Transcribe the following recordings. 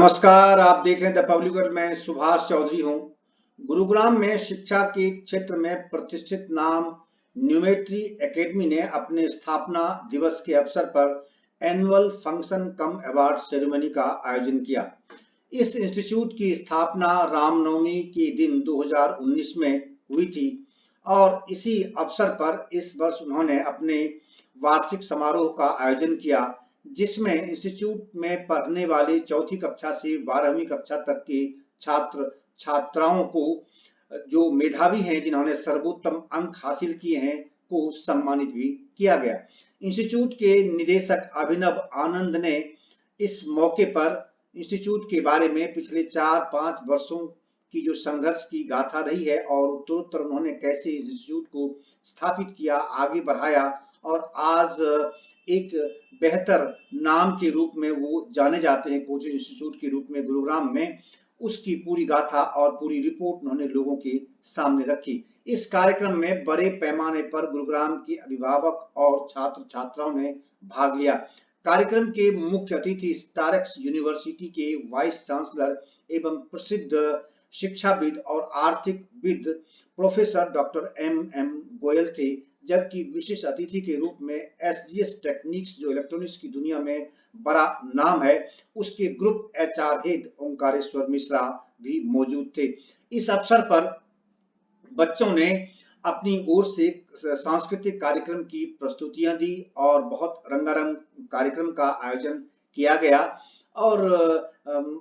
नमस्कार, आप देख रहे हैं द पब्लिकर। मैं सुभाष चौधरी हूं। गुरुग्राम में शिक्षा के क्षेत्र में प्रतिष्ठित नाम न्यूमेट्री एकेडमी ने अपने स्थापना दिवस के अवसर पर एनुअल फंक्शन कम अवार्ड सेरेमनी का आयोजन किया। इस इंस्टीट्यूट की स्थापना रामनवमी के दिन 2019 में हुई थी और इसी अवसर पर इस वर्ष उन्होंने अपने वार्षिक समारोह का आयोजन किया, जिसमें इंस्टीट्यूट में पढ़ने वाले चौथी कक्षा से 12वीं कक्षा तक के छात्र छात्राओं को जो मेधावी हैं, जिन्होंने सर्वोत्तम अंक हासिल किए हैं, को सम्मानित भी किया गया। इंस्टीट्यूट के निदेशक अभिनव आनंद ने इस मौके पर इंस्टीट्यूट के बारे में पिछले 4-5 वर्षों की जो संघर्ष की गाथा रही है और उत्तरोत्तर उन्होंने कैसे इस इंस्टीट्यूट को स्थापित किया, आगे बढ़ाया और आज एक बेहतर नाम के रूप में वो जाने जाते हैं, कोचिंग इंस्टीट्यूट के रूप में गुरुग्राम में, उसकी पूरी गाथा और पूरी रिपोर्ट उन्होंने लोगों के सामने रखी। इस कार्यक्रम में बड़े पैमाने पर गुरुग्राम के अभिभावक और छात्र छात्राओं ने भाग लिया। कार्यक्रम के मुख्य अतिथि स्टारेक्स यूनिवर्सिटी के वाइस चांसलर एवं प्रसिद्ध शिक्षाविद और आर्थिकविद प्रोफेसर डॉक्टर एम गोयल थे, जबकि विशेष अतिथि के रूप में SGS टेक्निक्स, जो इलेक्ट्रॉनिक्स की दुनिया में बड़ा नाम है, उसके group HR head Omkareshwar Mishra भी मौजूद थे। इस अवसर पर बच्चों ने अपनी ओर से सांस्कृतिक कार्यक्रम की प्रस्तुतियां दी और बहुत रंगारंग कार्यक्रम का आयोजन किया गया और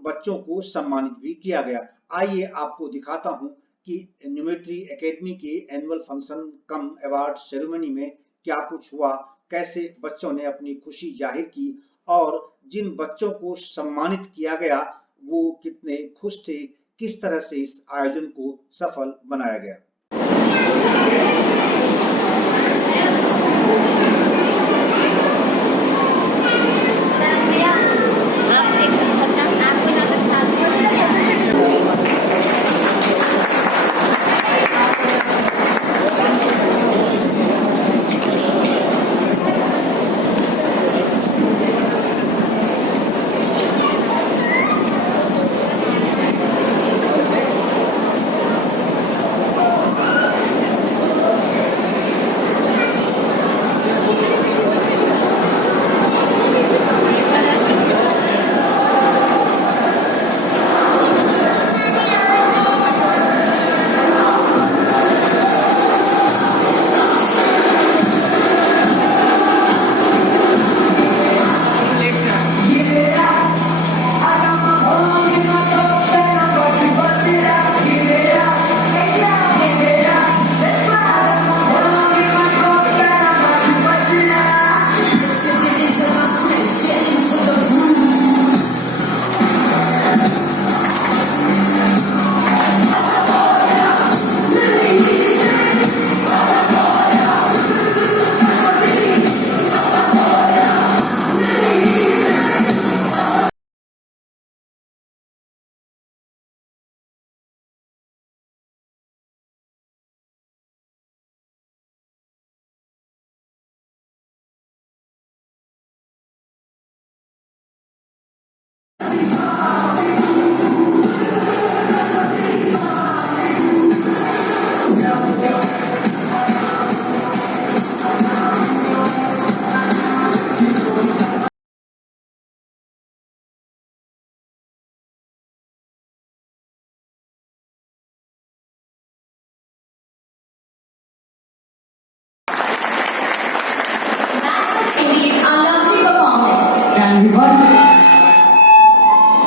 बच्चों को सम्मानित भी किया गया। आइए आपको दिखाता हूं कि न्यूमेट्री एकेडमी के एनुअल फंक्शन कम अवार्ड सेरेमनी में क्या कुछ हुआ, कैसे बच्चों ने अपनी खुशी जाहिर की और जिन बच्चों को सम्मानित किया गया वो कितने खुश थे, किस तरह से इस आयोजन को सफल बनाया गया।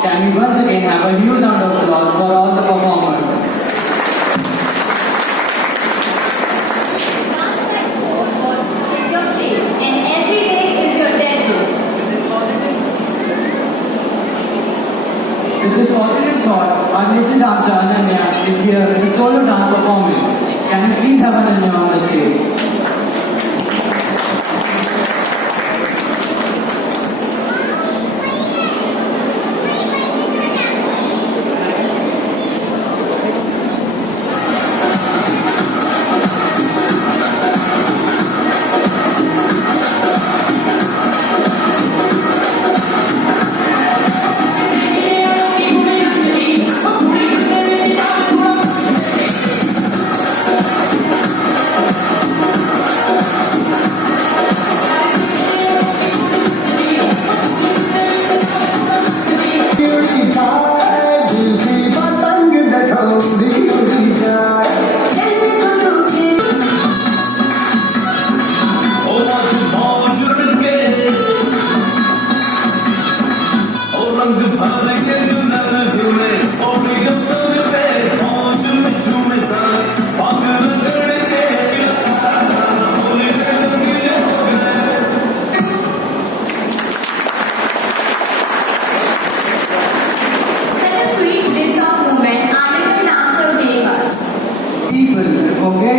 Can we once again have a huge round of applause for all the performers? Dance like sport is your stage and every day is your debut. With this positive thought, our little dancer Ananya is here with a solo dance performance. Can we please have Ananya on the stage?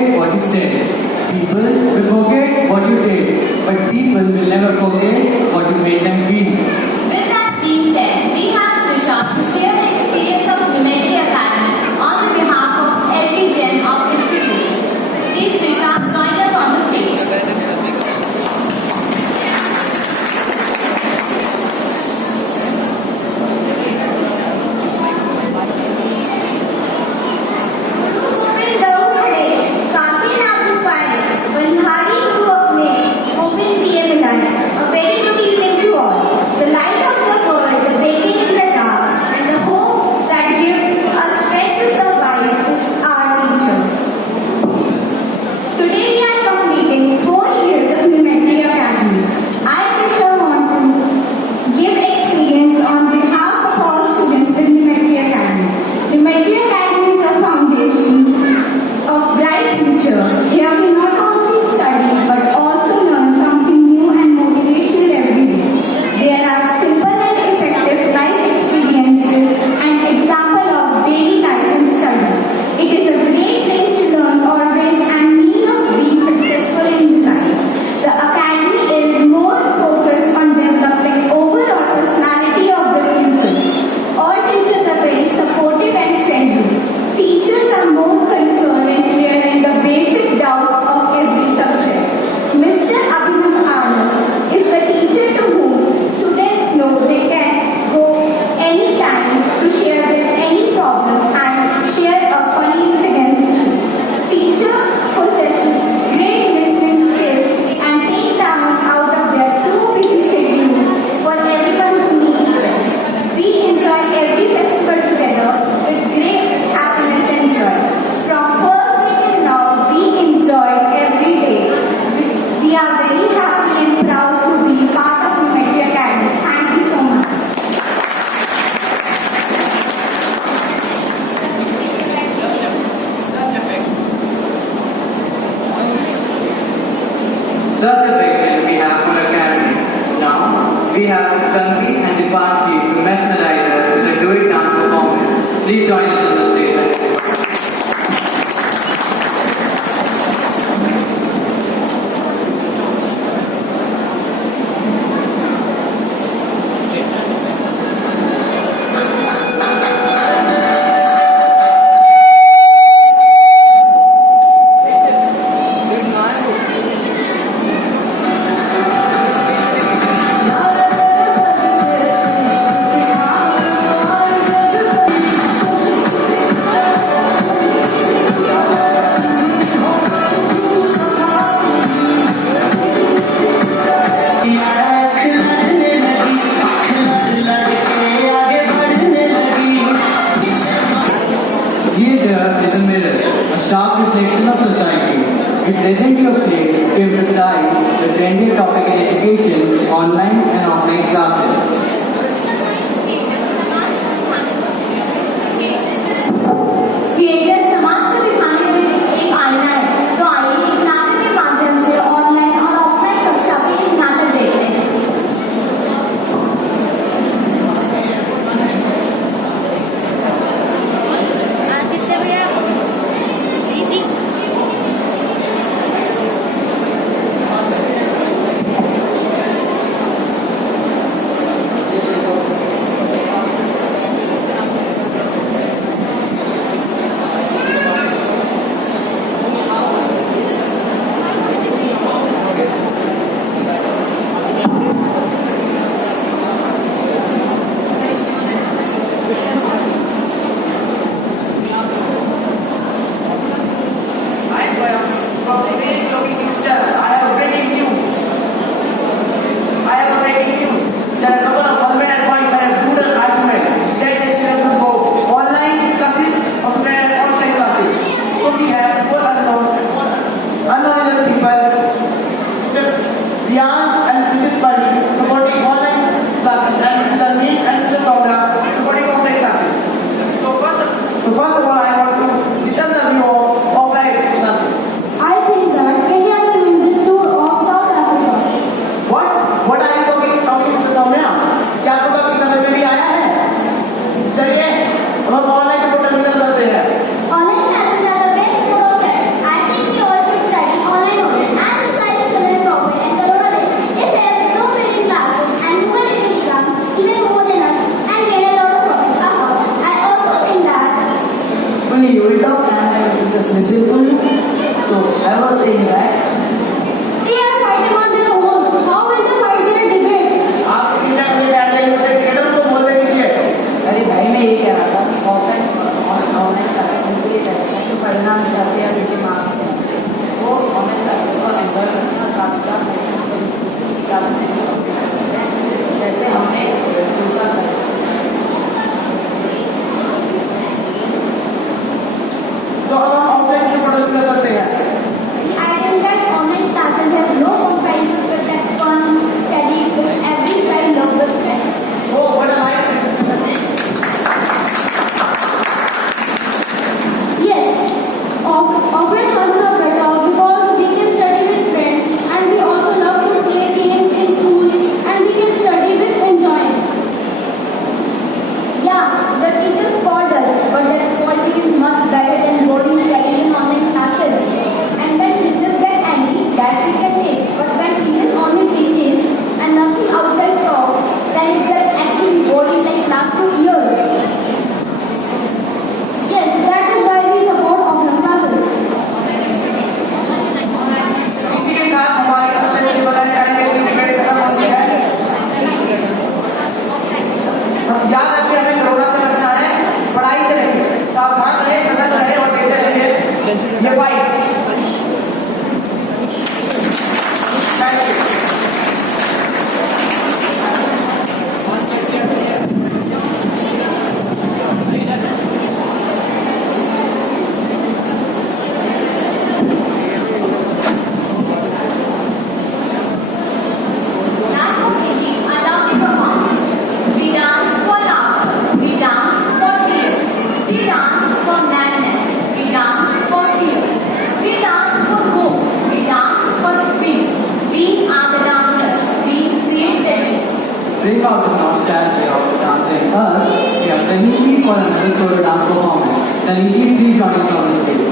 forget what you said. People will forget what you did, but people will never forget what you made them feel. With that being said, we have Trisha to share the experience of Numetri Academy on the behalf of every gen of institution. Please, Trisha, join us on the stage. A very good evening to all. The light of the world, the baking in the dark, and the hope that gives us strength to survive is our teacher. Today we are completing 4 years of Numetri Academy. I, Trisha, want to give experience on behalf of all students with Numetri Academy. Numetri Academy is a foundation of bright future. Here we not only study but also learn something new and motivational every day. There are simple and effective life experiences and example of daily life and study. It is a great place to learn always and mean of being successful in life. The academy is more focused on developing overall personality of the pupil. All teachers are very supportive and friendly. Teachers are more concerned in clearing the basic doubts of every subject. Mr. Abhinav Anand is the teacher to whom students know they can go anytime to share with any problem and share a funny incidents too. Teacher possesses great listening skills and take time out of their too busy schedules for everyone who needs them. We enjoy every festival together with great happiness and joy. From first day till now, we enjoy every day. We are very happy and proud to be part of Numetri Academy. Thank you so much. Such a big set we have for Academy. Now, we have Tanvi and Dipanshi to mesmerize us with a do-it dance performance. Please join us on the stage. Theatre is a mirror, a stark reflection of society. We present your play to emphasize the trending topic in education, online and offline classes. Theatre समाज को दिखाने के लिए एक आईना है, तो आइए एक नाटक के माध्यम से ऑनलाइन और ऑफलाइन कक्षा के एक नाटक देखते हैं। So I was saying that They are fighting on their own. How will they fight in a debate? आप इंडिया में बैठ जाइए उसे क्रिकेटर को बोल दीजिए। अरे भाई मैं ये कह रहा था कि ऑनलाइन क्लासेस के लिए वैसे जो परिणाम चाहते हैं जिनके मार्क्स हैं वो ऑनलाइन क्लासेस को एंजॉय करना साथ साथ जैसे हमने दूसरा करा। तो हम ऑफलाइन क्यों प्रोड्यूस कर सकते हैं? I think that online classes have no comparison with that fun study which every child loves with friends. वो बड़ा light Yes, offline classes are better because we can study with friends and we also love to play games in schools and we can study with enjoying. Yeah, the teachers called us, but their quality is much better than boring studying in online classes. And when teachers get angry, that we can take. But when teachers only teaches and nothing outside talks, then it gets actually boring like last 2 years. Yes, that is why we support offline classes. इसी के साथ हमारी सबसे बड़ा time debate खत्म हो गया है। हम याद रखिए हमें कोरोना से बचना है, पढ़ाई से नहीं, सावधान रहे, सतर्क रहे और देते रहिए ये fight. Thank you. That was indeed a lovely performance. We danced for laughter. We danced for tears. We danced for madness. We danced for fear. We danced for hopes. We danced for screams. We are the dancers. We create the dreams. break out the nostalgia of dancing us. We have Tanishi for another solo dance performance. Tanishi, please join us on the stage.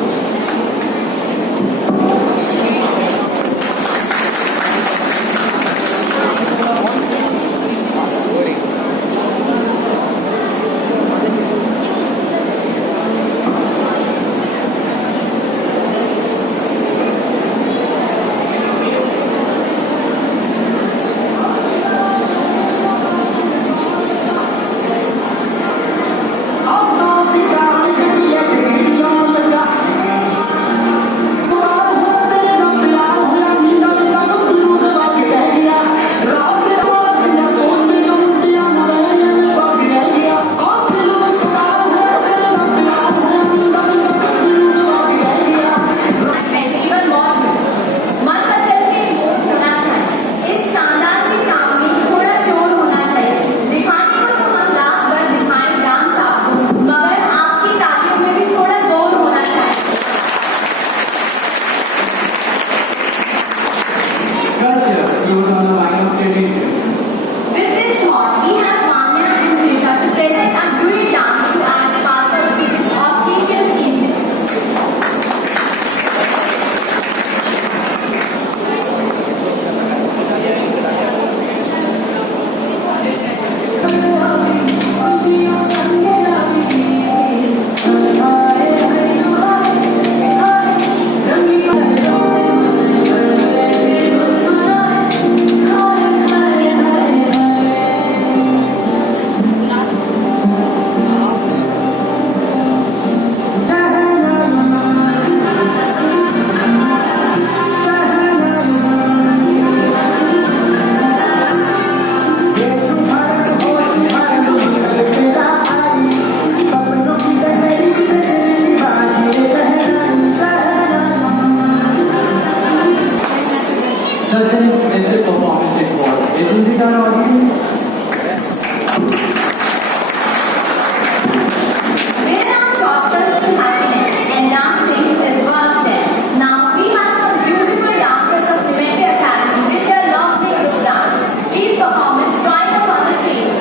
Even more. मन मचल के वो होना चाहिए। इस शानदार सी शाम में थोड़ा शोर होना चाहिए। दिखाने को तो हम रात भर दिखाएं डांस आपको, मगर आपकी तालियों में भी थोड़ा जोर होना चाहिए। Culture, you on the line of tradition. With this thought, we have Manya and Trisha to present a duet dance to add sparkles to this auspicious evening. Such an impressive performance it was. Isn't it, our audience? There are shortcuts to happiness, and dancing is one of them. Now we have some beautiful dancers of Humanity Academy with their lovely group dance. Please performance, join us on the stage.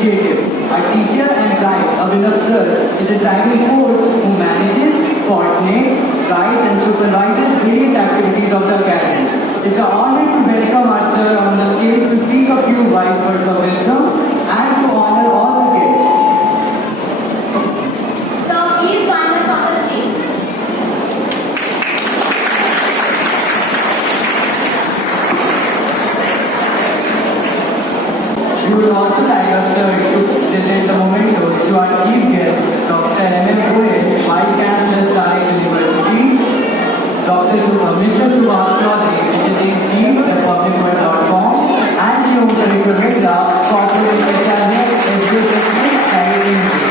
initiative. Our teacher and guide, Abhinav sir, is a driving force who manages, coordinates, guides and supervises various activities of the academy. It's an honor to welcome our sir on the stage to speak a few wise words of wisdom and to honor all the guests. So please join us on the stage. We would also like us sir to present the mementos to our chief guest, Dr. M.M. Goyal, Vice Chancellor, Starek University, Dr. Mr. Subhash Chaudhary, Editing Chief, republicworld.com, and Shri Omkareshwar Mehta, Corporate Secretary, SDSS, Editing Chief.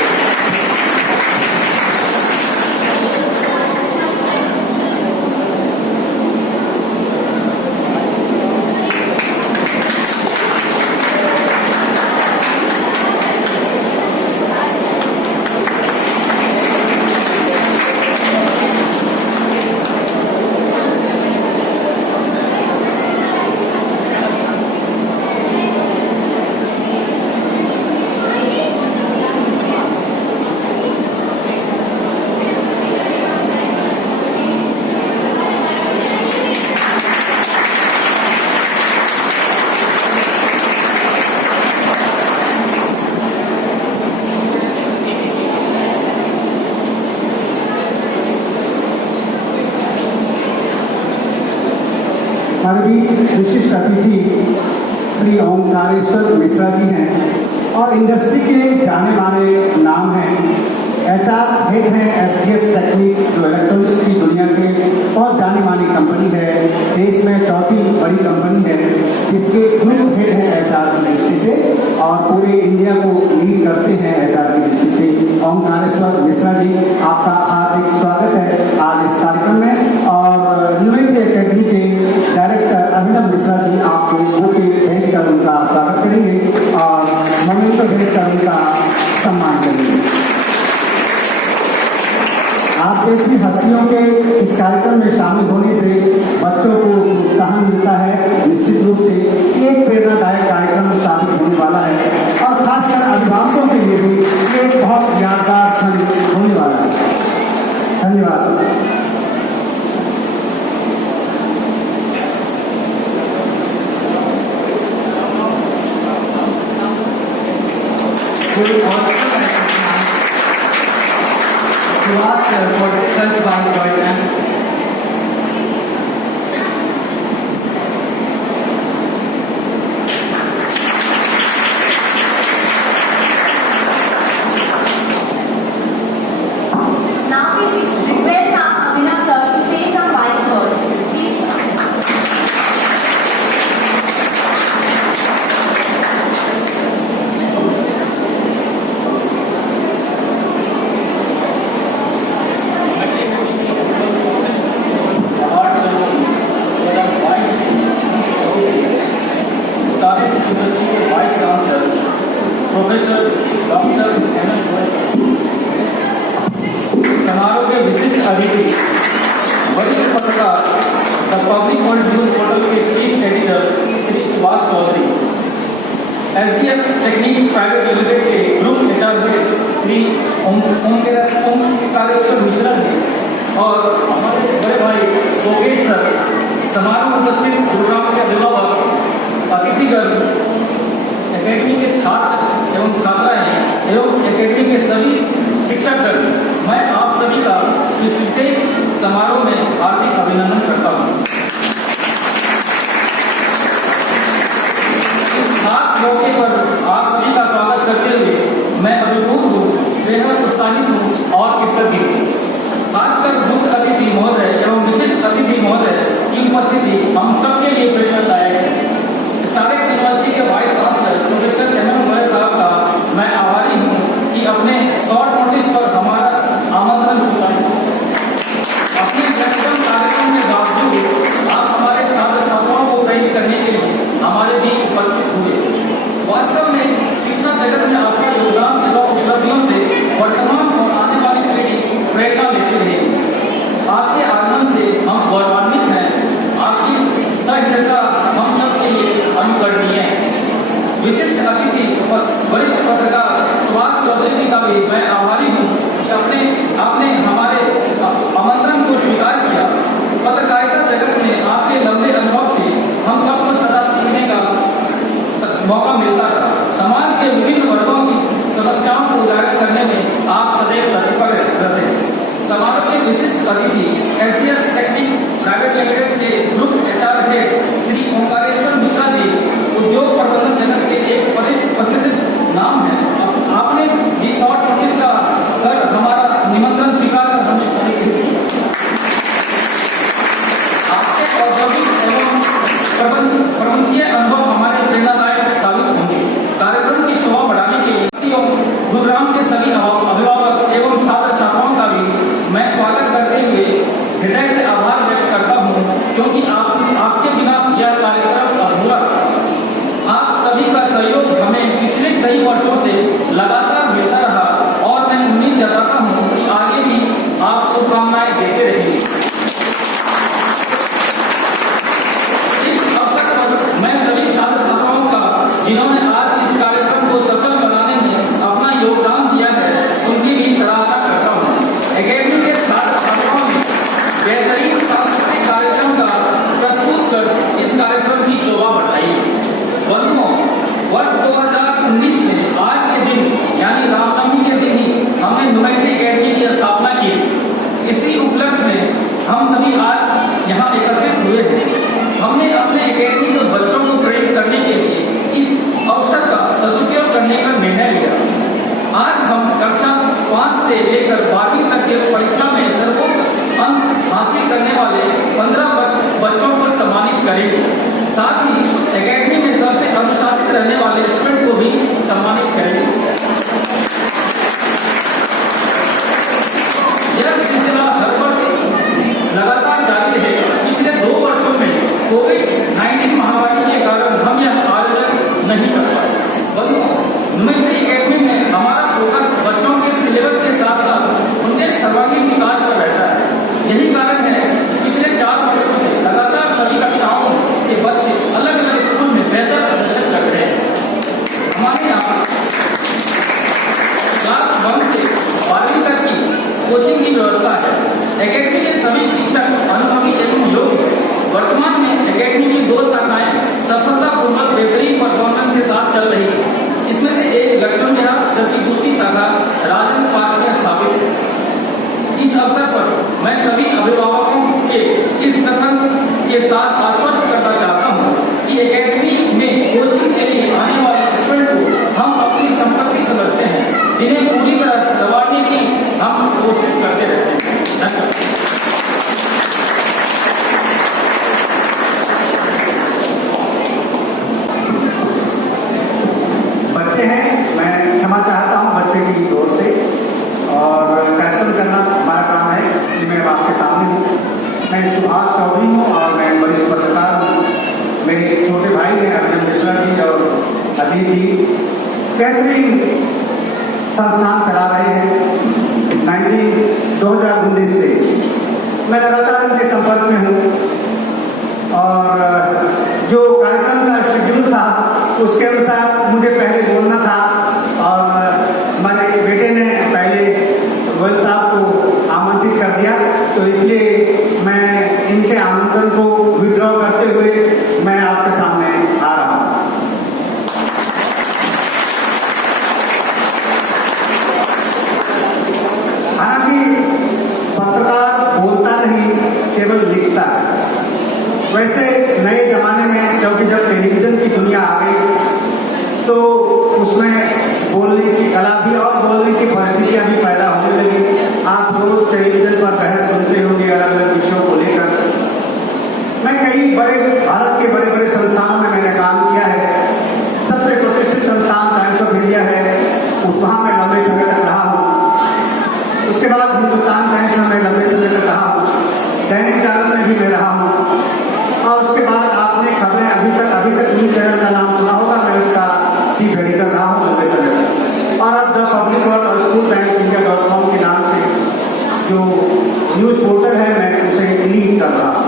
हमारे बीच विशिष्ट अतिथि श्री ओंकारेश्वर मिश्रा जी हैं और industry के जाने माने नाम हैं। एचआर हेड हैं एसजीएस टेक्निक्स, जो इलेक्ट्रॉनिक्स की दुनिया के बहुत जानी मानी कंपनी है, देश में चौथी बड़ी कंपनी है, जिसके ग्रुप हेड हैं एचआर की दृष्टि से और पूरे इंडिया को लीड करते हैं एचआर की दृष्टि से। ओंकारेश्वर मिश्रा जी, आपका हार्दिक स्वागत है आज इस कार्यक्रम में। और न्यूमेट्री एकेडमी के डायरेक्टर अभिनव मिश्रा जी आपको बुके भेंट कर उनका स्वागत करेंगे और मोमेंटो भेंट कर उनका सम्मान करेंगे। आप जैसी हस्तियों के इस कार्यक्रम में शामिल होने से बच्चों को प्रोत्साहन मिलता है। निश्चित रूप से एक प्रेरणादायक कार्यक्रम साबित होने वाला है और खासकर अभिभावकों के लिए भी एक बहुत यादगार क्षण होने वाला है। धन्यवाद। Subhash sir for such wise words. Now we request our Abhinav sir to say some wise words. Please. Professor doctor M.M. Goyal, समारोह के विशिष्ट अतिथि वरिष्ठ पत्रकार the public world news portal के chief editor Shri Subhash Chaudhary, SGS technics private limited के group HR head Shri Omkareshwar Mishra ji और हमारे बड़े भाई सोगेश सर, समारोह में उपस्थित गुरुग्राम के अभिभावक, अतिथिगण, एकेडमी के छात्र एवं छात्राएं एवं एकेडमी के सभी शिक्षकगण, मैं आप सभी का इस विशेष समारोह में हार्दिक अभिनंदन करता हूं। इस खास मौके पर आप सभी का स्वागत करते हुए मैं अभिभूत हूँ, बेहद उत्साहित हूँ और कृतज्ञ हूँ। खासकर मुख्य अतिथि महोदय एवं विशिष्ट अतिथि महोदय की उपस्थिति हम सबके लिए प्रेरणादायक है। स्टारेक्स यूनिवर्सिटी के vice chancellor professor M.M. Goyal साहब का मैं आभारी हूँ कि अपने शॉर्ट नोटिस पर हमारा आमंत्रण स्वीकार किया। अपने कार्यक्रम के बावजूद आप हमारे छात्र छात्राओं को प्रेरित करने के लिए हमारे बीच उपस्थित हुए। वास्तव में शिक्षा जगत में आपका योगदान एवं उपलब्धियों से वर्तमान और आने वाली पीढ़ी प्रेरणा लेती रहेगी। आपके आगमन से हम गौरवान्वित हैं। आपकी सहृदयता विशिष्ट अतिथि वरिष्ठ पत्रकार सुभाष चौधरी जी का भी मैं आभारी हूँ कि आपने हमारे आमंत्रण को स्वीकार किया। पत्रकारिता जगत में आपके लंबे अनुभव से हम सबको सदा सीखने का मौका मिलता रहा। समाज के विभिन्न वर्गों की समस्याओं को उजागर करने में आप सदैव तत्पर रहते हैं। समारोह के विशिष्ट अतिथि SGS टेक्निक प्राइवेट लिमिटेड के group HR head Shri Omkareshwar Mishra ji उद्योग प्रबंधन जगत के एक प्रतिष्ठित नाम है। आपने भी शॉर्ट नोटिस का कर हमारा निमंत्रण स्वीकार कर हमें आपके औद्योगिक एवं प्रबंधकीय अनुभव हमारे प्रेरणादायक साबित होंगे। कार्यक्रम की शोभा बढ़ाने के लिए गुरुग्राम के सभी अभिभावक एवं छात्र छात्राओं का भी मैं स्वागत करते हुए हृदय से आभार व्यक्त करता हूँ, क्योंकि आपके बिना यह कार्यक्रम अधूरा। आप सभी का सहयोग हमें पिछले कई वर्षों से लगातार मिलता रहा और मैं उम्मीद जताता हूँ कि आगे भी आप शुभकामनाएं देते रहेंगे। इस अवसर पर मैं सभी छात्र छात्राओं का जिन्होंने आज इस कार्यक्रम को सफल बनाने में अपना योगदान दिया है, उनकी भी सराहना करता हूँ। एकेडमी के छात्र छात्राओं ने बेहतरीन सांस्कृतिक कार्यक्रम का प्रस्तुत कर इस कार्यक्रम की शोभा बढ़ाई। बंधुओं, वर्ष 2019 में आज के दिन यानी रामनवमी के दिन ही हमने न्यूमेट्री एकेडमी की स्थापना की। इसी उपलक्ष्य में हम सभी आज यहाँ एकत्रित हुए हैं। हमने अपने एकेडमी के बच्चों को प्रेरित करने के लिए इस अवसर का सदुपयोग करने का निर्णय लिया। आज हम कक्षा 5 से लेकर 12वीं तक के परीक्षा में सर्वोच्च अंक हासिल करने वाले 15 बच्चों को सम्मानित करेंगे। साथ ही एकेडमी में सबसे अनुशासित रहने वाले स्टूडेंट को भी सम्मानित करेंगे। यह सिलसिला हर वर्ष लगातार जारी है। पिछले 2 वर्षों में कोविड-19 महामारी के कारण हम यह आयोजन नहीं कर पाए। न्यूमेट्री एकेडमी में हमारा फोकस बच्चों के सिलेबस के साथ साथ उनके सर्वांगीण विकास पर रहता है। यही कारण है पिछले 4 वर्षों से लगातार सभी कक्षाओं के बच्चे अलग अलग स्कूल में बेहतर प्रदर्शन कर रहे हैं। हमारे यहाँ क्लास 1 से 12वीं तक की कोचिंग की व्यवस्था है। एकेडमी के सभी शिक्षक अनुभवी एवं योग्य। वर्तमान में एकेडमी की 2 शाखाएं सफलतापूर्वक बेहतरीन परफॉर्मेंस के साथ चल रही है। इसमें से एक लक्ष्मण विहार जबकि दूसरी शाखा राजेंद्र पार्क में स्थापित है। इस अवसर पर मैं सभी अभिभावकों के इस कथन के साथ आश्वस्त करना चाहता हूँ कि एकेडमी में कोचिंग के लिए आने वाले स्टूडेंट को हम अपनी संपत्ति समझते हैं, जिन्हें पूरी तरह संवारने की हम कोशिश करते रहते हैं। बच्चे हैं, मैं क्षमा चाहता हूं बच्चे की ओर से, और करेक्शन करना हमारा काम है, इसलिए मैं आपके सामने हूँ। मैं सुभाष चौधरी हूँ और मैं वरिष्ठ पत्रकार हूँ। मेरे छोटे भाई हैं अभिनव मिश्रा जी और अजीत जी, बेहतरीन संस्थान चला रहे हैं 2019 से। मैं लगातार उनके संपर्क में हूँ और जो कार्यक्रम का शेड्यूल था उसके अनुसार मुझे पहले बोलना था और हमारे बेटे ने पहले गोयल साहब को आमंत्रित कर दिया, तो इसलिए मैं इनके आमंत्रण को विड्रॉ करते हुए मैं आपके सामने आ रहा हूँ। हालांकि पत्रकार बोलता नहीं, केवल लिखता है। वैसे नए जमाने में क्योंकि जब टेलीविजन की दुनिया आ गई तो उसमें बोलने की कला भी और बोलने की परिस्थितियां भी पैदा होने लगी। आप रोज टेलीविजन पर बहस सुनते होंगे अलग अलग विषयों को लेकर। मैं कई भारत के बड़े बड़े संस्थानों में मैंने काम किया है। सबसे प्रतिष्ठित संस्थान टाइम्स ऑफ इंडिया है, वहां मैं लंबे समय तक रहा हूँ। उसके बाद हिंदुस्तान टाइम्स में मैं लंबे समय तक रहा हूँ, दैनिक जागरण में भी मैं रहा हूँ, और उसके बाद आपने खबरें अभी तक न्यूज चैनल का नाम सुना होगा, मैं उसका चीफ एडिटर रहा हूँ लंबे समय तक। और अब द पब्लिक वर्ल्ड और स्कूल टाइम्स इंडिया.com के नाम से जो न्यूज पोर्टल है मैं उसे लीड कर रहा हूँ।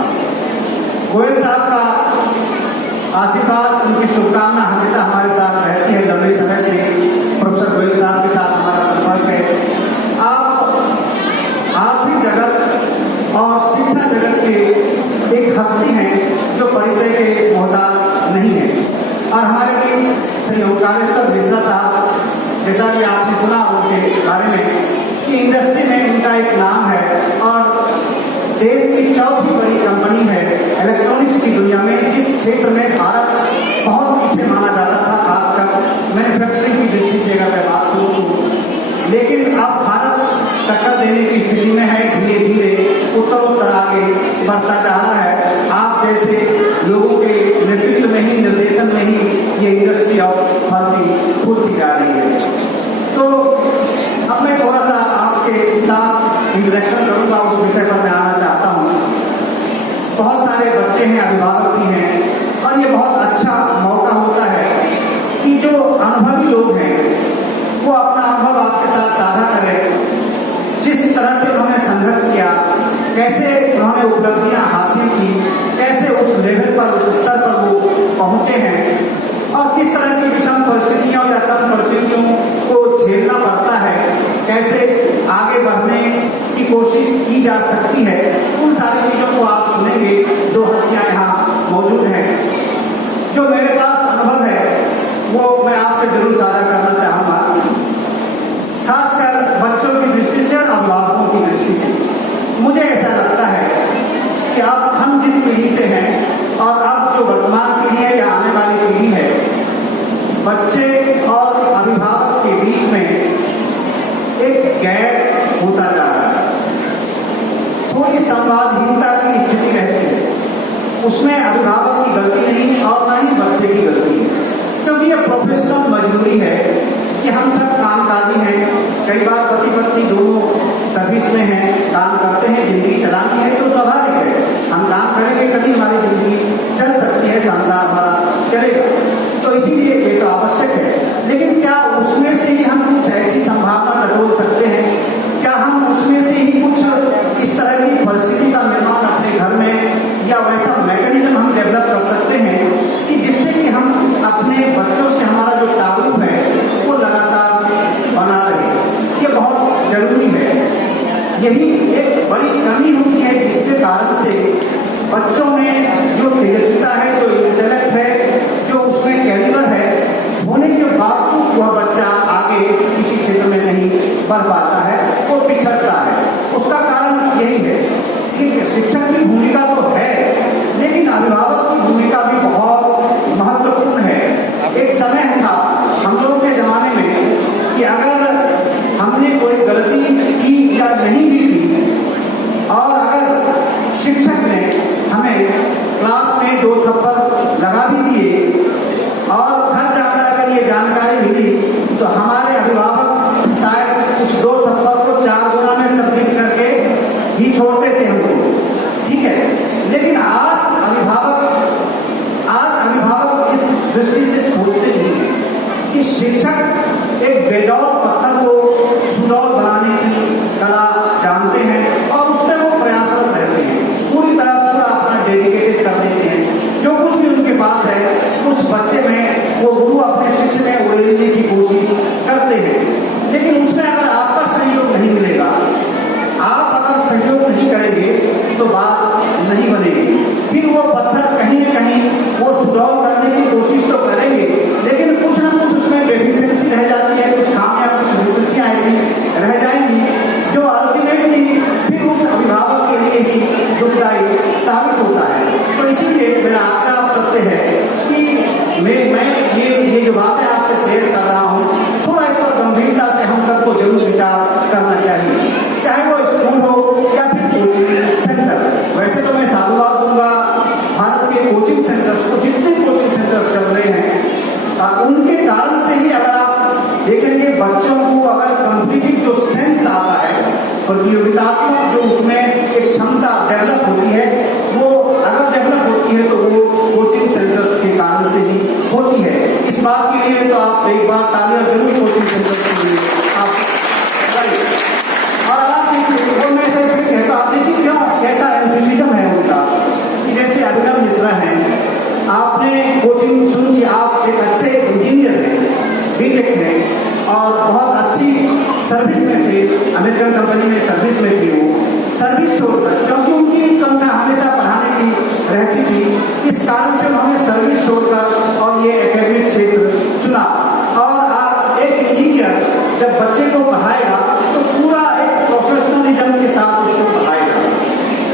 गोयल साहब का आशीर्वाद, उनकी शुभकामना हमेशा हमारे साथ बीच श्री ओंकारेश्वर मिश्रा साहब, जैसा कि आपने सुना उनके बारे में कि इंडस्ट्री में उनका एक नाम है और देश की चौथी बड़ी कंपनी है इलेक्ट्रॉनिक्स की दुनिया में, जिस क्षेत्र में भारत बहुत पीछे माना जाता था, खासकर मैन्युफैक्चरिंग की दृष्टि से अगर मैं बात करूँ तो। लेकिन अब भारत टक्कर देने की स्थिति में है, धीरे धीरे उत्तरोत्तर आगे बढ़ता जा रहा है। आप जैसे लोगों के नेतृत्व में ही, निर्देशन में ही ये इंडस्ट्री और फलती फूलती जा रही है। तो अब मैं थोड़ा सा आपके साथ इंटरेक्शन करूंगा, उस विषय पर मैं आना चाहता हूँ। बहुत सारे बच्चे हैं, अभिभावक भी हैं, और ये बहुत अच्छा मौका होता है कि जो अनुभवी लोग हैं वो अपना अनुभव आपके साथ साझा करें। जिस तरह से उन्होंने संघर्ष किया, कैसे उन्होंने उपलब्धियां हासिल की, कैसे उस लेवल पर, उस स्तर पर वो पहुंचे हैं, और किस तरह की विषम परिस्थितियों या सम परिस्थितियों को झेलना पड़ता है, कैसे आगे बढ़ने की कोशिश की जा सकती है, उन सारी चीजों को आप सुनेंगे। दो हस्तियां यहाँ मौजूद हैं। जो मेरे पास अनुभव है वो मैं आपसे जरूर साझा करना चाहूंगा, खासकर बच्चों की दृष्टि से और अभिभावकों की दृष्टि से। मुझे ऐसा लगता है कि अब हम जिस पीढ़ी से हैं और अब जो वर्तमान पीढ़ी है या आने वाली पीढ़ी है, बच्चे और अभिभावक के बीच में एक गैप होता जा रहा है, थोड़ी संवादहीनता की स्थिति रहती है। उसमें अभिभावक की गलती नहीं और ना ही बच्चे की गलती है, क्योंकि ये प्रोफेशनल मजबूरी है कि हम सब कामकाजी हैं। कई बार पति पत्नी दोनों सर्विस में हैं, काम करते हैं, जिंदगी चलानी है तो स्वाभाविक है हम काम करेंगे, तभी हमारी जिंदगी चल सकती है, संसार हमारा चलेगा। तो इसीलिए ये तो आवश्यक है। लेकिन क्या उसमें से ही हम कुछ ऐसी संभावना टटोल सकते हैं? क्या हम उसमें से ही कुछ इस तरह की परिस्थिति का निर्माण अपने घर में या वैसा मैकेनिज्म हम डेवलप कर सकते हैं कि जिससे कि हम अपने बच्चों से हमारा जो ताल्लुक है वो लगातार बना रहे? ये बहुत जरूरी है। यही एक बड़ी कमी होती है जिसके कारण से बच्चों में जो तेजस्विता है, जो इंटेलेक्ट है, जो उसमें कैलिबर है, होने के बावजूद वह बच्चा आगे किसी क्षेत्र में नहीं बढ़ पाता है, वो पिछड़ता है। उसका कारण यही है कि शिक्षक की भूमिका तो है, लेकिन अभिभावक की भूमिका भी बहुत महत्वपूर्ण है। एक समय था हम लोगों के जमाने में कि अगर हमने कोई गलती की या नहीं भी की और अगर शिक्षक ने हमें क्लास में 2 थप्पड़ लगा भी दिए और घर जाकर अगर ये जानकारी मिली तो हमारे अभिभावक शायद उस 2 थप्पड़ को 4 गुना में तब्दील करके ही छोड़ते थे हमको, ठीक है। लेकिन आज अभिभावक इस दृष्टि से सोचते नहीं है कि शिक्षक एक बेडौल पत्थर को सुडौल बनाने की कला जानते हैं और उसमें वो प्रयासरत रहते हैं, पूरी तरह पूरा अपना डेडिकेटेड कर देते हैं। जो कुछ भी उनके पास है उस बच्चे में वो गुरु अपने शिष्य में उड़ेलने की कोशिश करते हैं। लेकिन उसमें अगर आपका सहयोग नहीं मिलेगा, आप अगर सहयोग नहीं करेंगे तो बात नहीं बनेगी। फिर वो पत्थर कहीं न कहीं वो सुडौल करने की कोशिश तो करेंगे, लेकिन कुछ ना कुछ उसमें डेफिशिएंसी रह जाती है, कुछ खामियां, कुछ विकृतियां ऐसी रह जाएंगी जो अल्टीमेटली फिर उस अभिभावक के लिए ही दुखदायी साबित होता है। तो इसीलिए मेरा आग्रह आप सबसे है कि मैं ये जो बातें आपसे शेयर कर रहा हूँ, थोड़ा इस पर गंभीरता से हम सबको जरूर विचार करना चाहिए, चाहे वो स्कूल हो या फिर कोचिंग सेंटर। वैसे तो मैं साधुवाद दूंगा भारत के कोचिंग सेंटर्स को, जितने कोचिंग सेंटर्स चल रहे हैं उनके कारण से ही अगर आप देखेंगे बच्चों को अगर कॉम्पिटिटिव जो सेंस आता है, प्रतियोगितात्मक जो उसमें एक क्षमता डेवलप होती है, वो अगर डेवलप होती है तो वो कोचिंग सेंटर्स के कारण से ही होती है। इस बात के लिए तो आप एक बार तालियां जरूर कोचिंग सेंटर्स के लिए आप और आप मैं ऐसा इसलिए कहता हूं, आप देखिए क्यों कैसा एंथुसिज्म है उनका कि जैसे अभिनव मिश्रा हैं, आपने कोचिंग शुरू की, आप एक अच्छे इंजीनियर हैं, बीटेक हैं और बहुत अच्छी सर्विस में थे, अमेरिकन कंपनी में सर्विस में थे, वो सर्विस छोड़कर, क्योंकि उनकी इनकम हमेशा पढ़ाने की रहती थी, इस कारण से उन्होंने सर्विस छोड़कर और ये एकेडमिक क्षेत्र चुना। और एक इंजीनियर जब बच्चे को पढ़ाएगा तो पूरा एक प्रोफेशनलिज्म के साथ उसको पढ़ाएगा।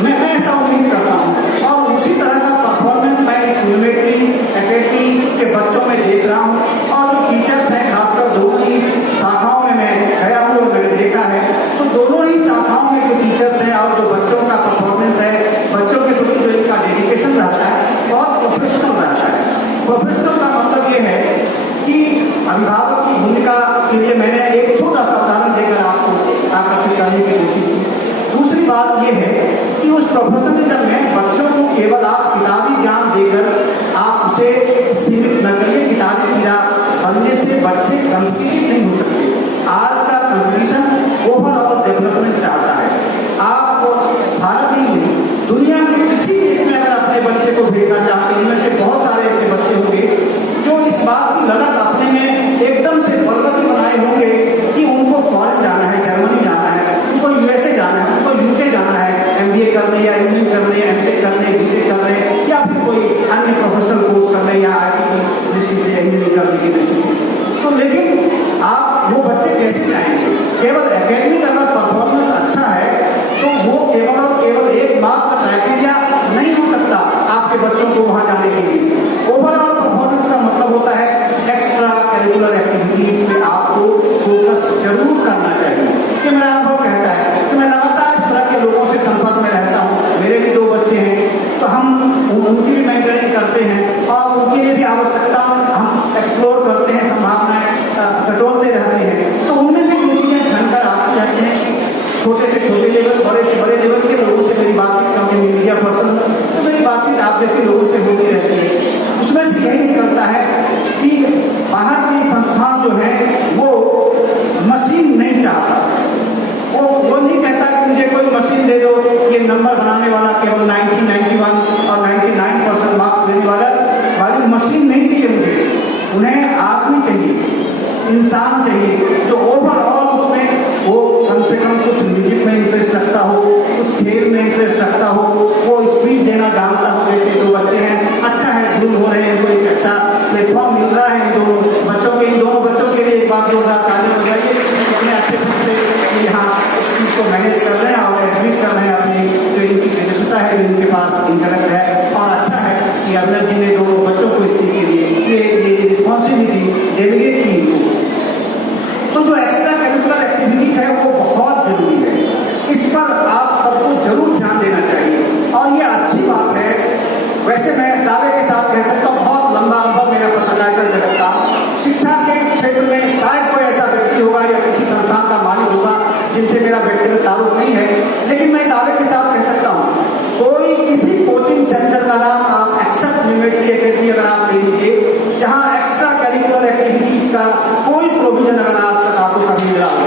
मैं ऐसा उम्मीद करता हूँ और उसी तरह का परफॉर्मेंस मैं इस न्यूमेट्री एकेडमी के बच्चों में देख रहा हूँ। और जो टीचर्स हैं, खासकर दोनों ही शाखाओं में मैं गया हूँ और मैंने देखा है, तो दोनों ही शाखाओं में जो टीचर्स हैं और जो बच्चों का परफॉर्मेंस है, बच्चों के प्रति जो इनका डेडिकेशन रहता है, बहुत प्रोफेशनल रहता है। प्रोफेशनल का मतलब ये है कि अभिभावक की भूमिका के लिए मैंने एक छोटा सा उदाहरण देकर आपको आकर्षित करने की कोशिश की। दूसरी बात यह है कि उस प्रोफेशनलिज्म में बच्चों को केवल आप किताबी ज्ञान देकर आप उसे सीमित न करिए। किताबी कीड़ा बनने से बच्चे कम्पिटिटिव नहीं हो सकते। आज का कंपटीशन ओवरऑल डेवलपमेंट चाहता है। आप भारत ही नहीं, दुनिया के किसी देश में अगर अपने बच्चे को भेजना चाहते हैं, इनमें से बहुत सारे ऐसे बच्चे होंगे जो इस बात की ललक अपने में एकदम से बलवती बनाए होंगे कि उनको फॉरेन जाना है, जर्मनी जाना है, उनको यूएसए जाना है, उनको यूके जाना है, एमबीए करने या इंजीनियरिंग करने, एमटेक करने, बीटेक करने या फिर कोई अन्य प्रोफेशनल कोर्स करने या आईटी की दृष्टि से, इंजीनियरिंग करने की दृष्टि से। तो लेकिन आप वो बच्चे कैसे जाएंगे? केवल एकेडमिक अगर परफॉर्मेंस अच्छा है तो वो केवल और केवल एक मात्र क्राइटेरिया नहीं हो सकता आपके बच्चों को वहां जाने के लिए। ओवरऑल परफॉर्मेंस का मतलब होता है एक्स्ट्रा करिकुलर एक्टिविटीज में आपको फोकस जरूर करना चाहिए। कि मेरा अनुभव कहता है कि मैं लगातार इस तरह के लोगों से संपर्क में रहता हूँ। मेरे भी 2 बच्चे हैं, तो हम उनकी भी मेंटरिंग करते हैं और उनके लिए भी आवश्यकता हम एक्सप्लोर करते हैं, संभावनाएं टटोलते रहते हैं। तो उनमें से कुछ चीजें छनकर आती रहती हैं कि छोटे से छोटे लेवल, बड़े से बड़े लेवल के लोगों से मेरी बातचीत, क्योंकि मीडिया पर्सन तो मेरी बातचीत आप जैसे लोगों से होती रहती है। उसमें से यही निकलता है कि बाहर की संस्थान जो है वो मशीन नहीं चाहता। वो नहीं कहता कि मुझे कोई मशीन दे दो, ये नंबर बनाने वाला केवल 90, 91 और 99% मार्क्स देने वाली मशीन नहीं चाहिए मुझे। उन्हें आदमी चाहिए, इंसान चाहिए जो ओवरऑल उसमें वो कम से कम कुछ म्यूजिक में इंटरेस्ट रखता हो, कुछ खेल में इंटरेस्ट रखता हो, वो स्पीच देना जानता हो। जैसे 2 बच्चे हैं, अच्छा है, ग्रूम हो रहे हैं, कोई एक अच्छा प्लेटफॉर्म मिल रहा है इन दोनों बच्चों के लिए एक बार जोरदार ताली बजाइए। इतने अच्छे से यहाँ इस चीज को मैनेज कर रहे हैं और एग्जीक्यूट कर रहे हैं अपनी जो इनकी तेजस्विता है, जो इनके पास इंटेलेक्ट है। और अच्छा है कि अभिनव जी ने दोनों बच्चों को इस चीज के लिए ये रिस्पॉन्सिबिलिटी डेलीगेट की इनको। तो जो एक्स्ट्रा करिकुलर एक्टिविटीज है वो बहुत जरूरी है, इस पर आप सबको जरूर ध्यान देना चाहिए। और ये अच्छी बात है। वैसे मैं दावे के साथ कह सकता हूँ, बहुत लंबा अनुभव मेरा पत्रकारिता जगत का, शिक्षा के क्षेत्र में शायद कोई ऐसा व्यक्ति होगा या किसी संस्थान का मालिक होगा जिनसे मेरा व्यक्तिगत ताल्लुक नहीं है, लेकिन मैं दावे के साथ कह सकता हूँ कोई किसी कोचिंग सेंटर का नाम आप एक्सेप्ट न्यूमेट्री एकेडमी अगर आप ले लीजिए, जहाँ एक्स्ट्रा करिकुलर एक्टिविटीज का कोई प्रोविजन अगर आज तक आपको कभी मिला हो,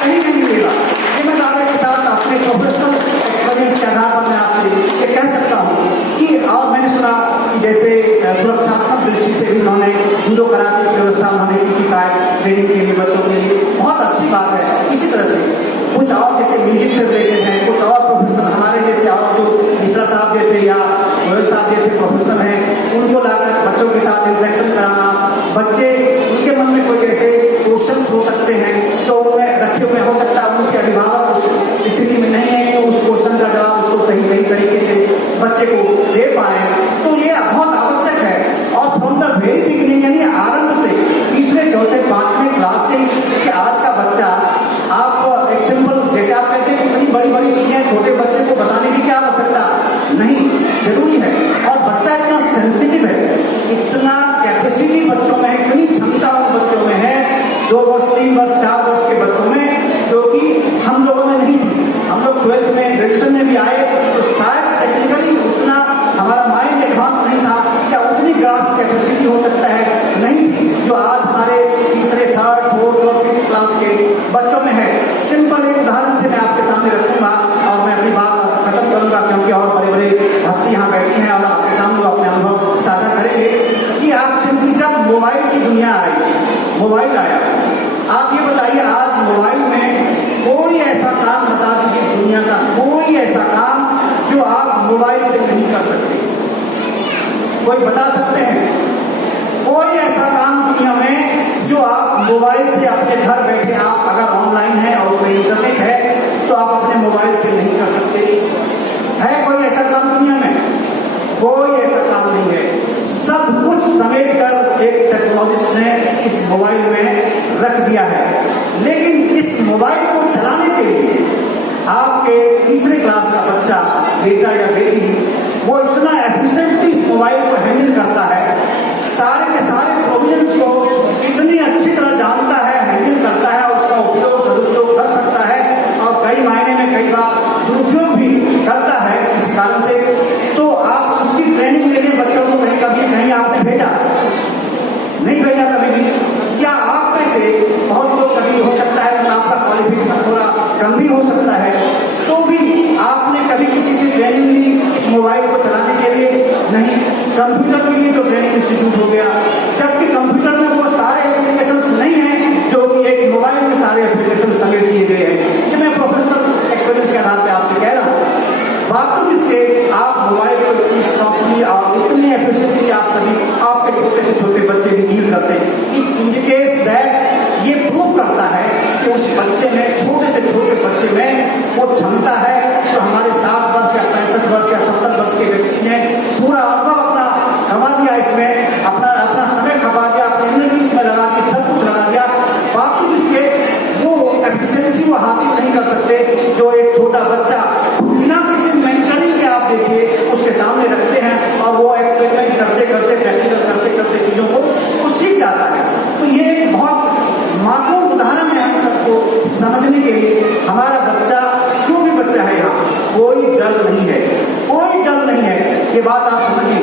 कहीं नहीं मिलेगा। ये मैं दावे के साथ अपने प्रोफेशनल एक्सपीरियंस के आधार पर मैं आपसे ये कह सकता हूँ कि, और मैंने सुना कि जैसे सुरक्षात्मक दृष्टि से भी उन्होंने जूडो कराटे की व्यवस्था उन्होंने की शायद ट्रेनिंग के लिए, बच्चों के लिए, बहुत अच्छी बात है। इसी तरह से कुछ और जैसे म्यूजिक से रिलेटेड है, कुछ और प्रोफेशनल हमारे जैसे और जो मिश्रा साहब जैसे या गोयल साहब जैसे प्रोफेशनल हैं, उनको लाकर बच्चों के साथ इंटरेक्शन कराना, बच्चे उनके मन में कोई ऐसे क्वेश्चन हो सकते हैं जो उनमें रखे हुए हो सकता है, उनके अभिभावक उस स्थिति में नहीं है कि उस क्वेश्चन का जवाब उसको सही तरीके से बच्चे को दे पाए। तो ये बहुत आवश्यक है। और फ्रॉम द वेरी बिगिनिंग, यानी आरंभ से, 3रे, 4थे, 5वें क्लास से कि आज का बच्चा, आप एक सिंपल, जैसे आप कहते हैं कि इतनी बड़ी बड़ी चीजें छोटे बच्चे को बताने की क्या आवश्यकता नहीं, जरूरी है। और बच्चा इतना सेंसिटिव है, इतना कैपेसिटी बच्चों में है, इतनी क्षमता उन बच्चों में है, 2 वर्ष, 3 वर्ष, 4 वर्ष के बच्चों में, जो कि हम लोगों में नहीं थी। हम लोग 12th में, ग्रेजुएशन में भी आए तो शायद टेक्निकली उतना हमारा माइंड एडवांस नहीं था, क्या उतनी ग्रास्प कैपेसिटी हो सकता है, नहीं थी, जो आज हमारे 3रे, 3rd, 4th और 5th क्लास के बच्चों में है। सिंपल एक उदाहरण से मैं आपके सामने रखूंगा और मैं अपनी बात खत्म करूंगा, क्योंकि और बड़े बड़े हस्ती यहाँ बैठी हैं और आपके सामने अपने अनुभव साझा करेंगे। कि आप सिंपली जब मोबाइल की दुनिया आई, मोबाइल आया, आप ये बताइए आज मोबाइल में कोई ऐसा काम बता दीजिए, दुनिया का कोई कोई बता सकते हैं कोई ऐसा काम दुनिया में जो आप मोबाइल से अपने घर बैठे, आप अगर ऑनलाइन है और उसमें इंटरनेट है तो आप अपने मोबाइल से नहीं कर सकते? है कोई ऐसा काम दुनिया में? कोई ऐसा काम नहीं है। सब कुछ समेट कर एक टेक्नोलॉजिस्ट ने इस मोबाइल में रख दिया है। लेकिन इस मोबाइल को चलाने के लिए आपके तीसरे क्लास का बच्चा, बेटा या बेटी, वो इतना एफिशिएंटली इस मोबाइल को हैंडल करता है, सारे के सारे प्रोविजंस को इतनी अच्छी तरह जानता है, हैंडल करता है, उसका उपयोग सदुपयोग कर सकता है और कई मायने में कई बार दुरुपयोग भी करता है इस कारण से। तो आप उसकी ट्रेनिंग के लिए बच्चों को कहीं आपने भेजा? नहीं भेजा कभी भी। या आप में से बहुत लोग, कभी हो सकता है कि आपका क्वालिफिकेशन थोड़ा कम भी हो सकता है, तो भी आपने कभी किसी से ट्रेनिंग ली इस मोबाइल को चलाने के लिए? नहीं। कंप्यूटर के लिए तो ट्रेनिंग इंस्टीट्यूट हो गया, जबकि कंप्यूटर में वो सारे एप्लीकेशंस नहीं हैं जो कि एक मोबाइल में सारे एप्लीकेशन समेट दिए गए हैं। ये मैं प्रोफेशनल एक्सपीरियंस के आधार पर आपसे कह रहा हूँ। बाकी इसके आप मोबाइल को इतनी सॉफ्टली और इतनी एफिशिएंटली आप सभी, आपके छोटे से छोटे बच्चे भी डील करते हैं। इट इंडिकेट्स दैट, ये प्रूव करता है कि उस बच्चे में, छोटे से छोटे बच्चे में वो क्षमता है जो हमारे 60 वर्ष या 65 वर्ष या 70 वर्ष के व्यक्ति ने पूरा अनुभव अपना कमा दिया, इसमें अपना समय खपा दिया, अपनी एनर्जी इसमें लगा दी, सब कुछ लगा दिया। बाकी इसके वो एफिशिएंसी वो हासिल नहीं कर सकते जो एक छोटा बच्चा बिना किसी मेंटरिंग के, आप देखिए, उसके सामने रखते हैं और वो एक्सपेरिमेंट करते करते, प्रैक्टिकल करते करते चीजों को वो सीख जाता है। तो ये एक बहुत माकूल उदाहरण है हम सबको समझने के लिए। हमारा बच्चा, जो भी बच्चा है यहाँ, कोई डर नहीं है, कोई डर नहीं है। ये बात आप समझिए,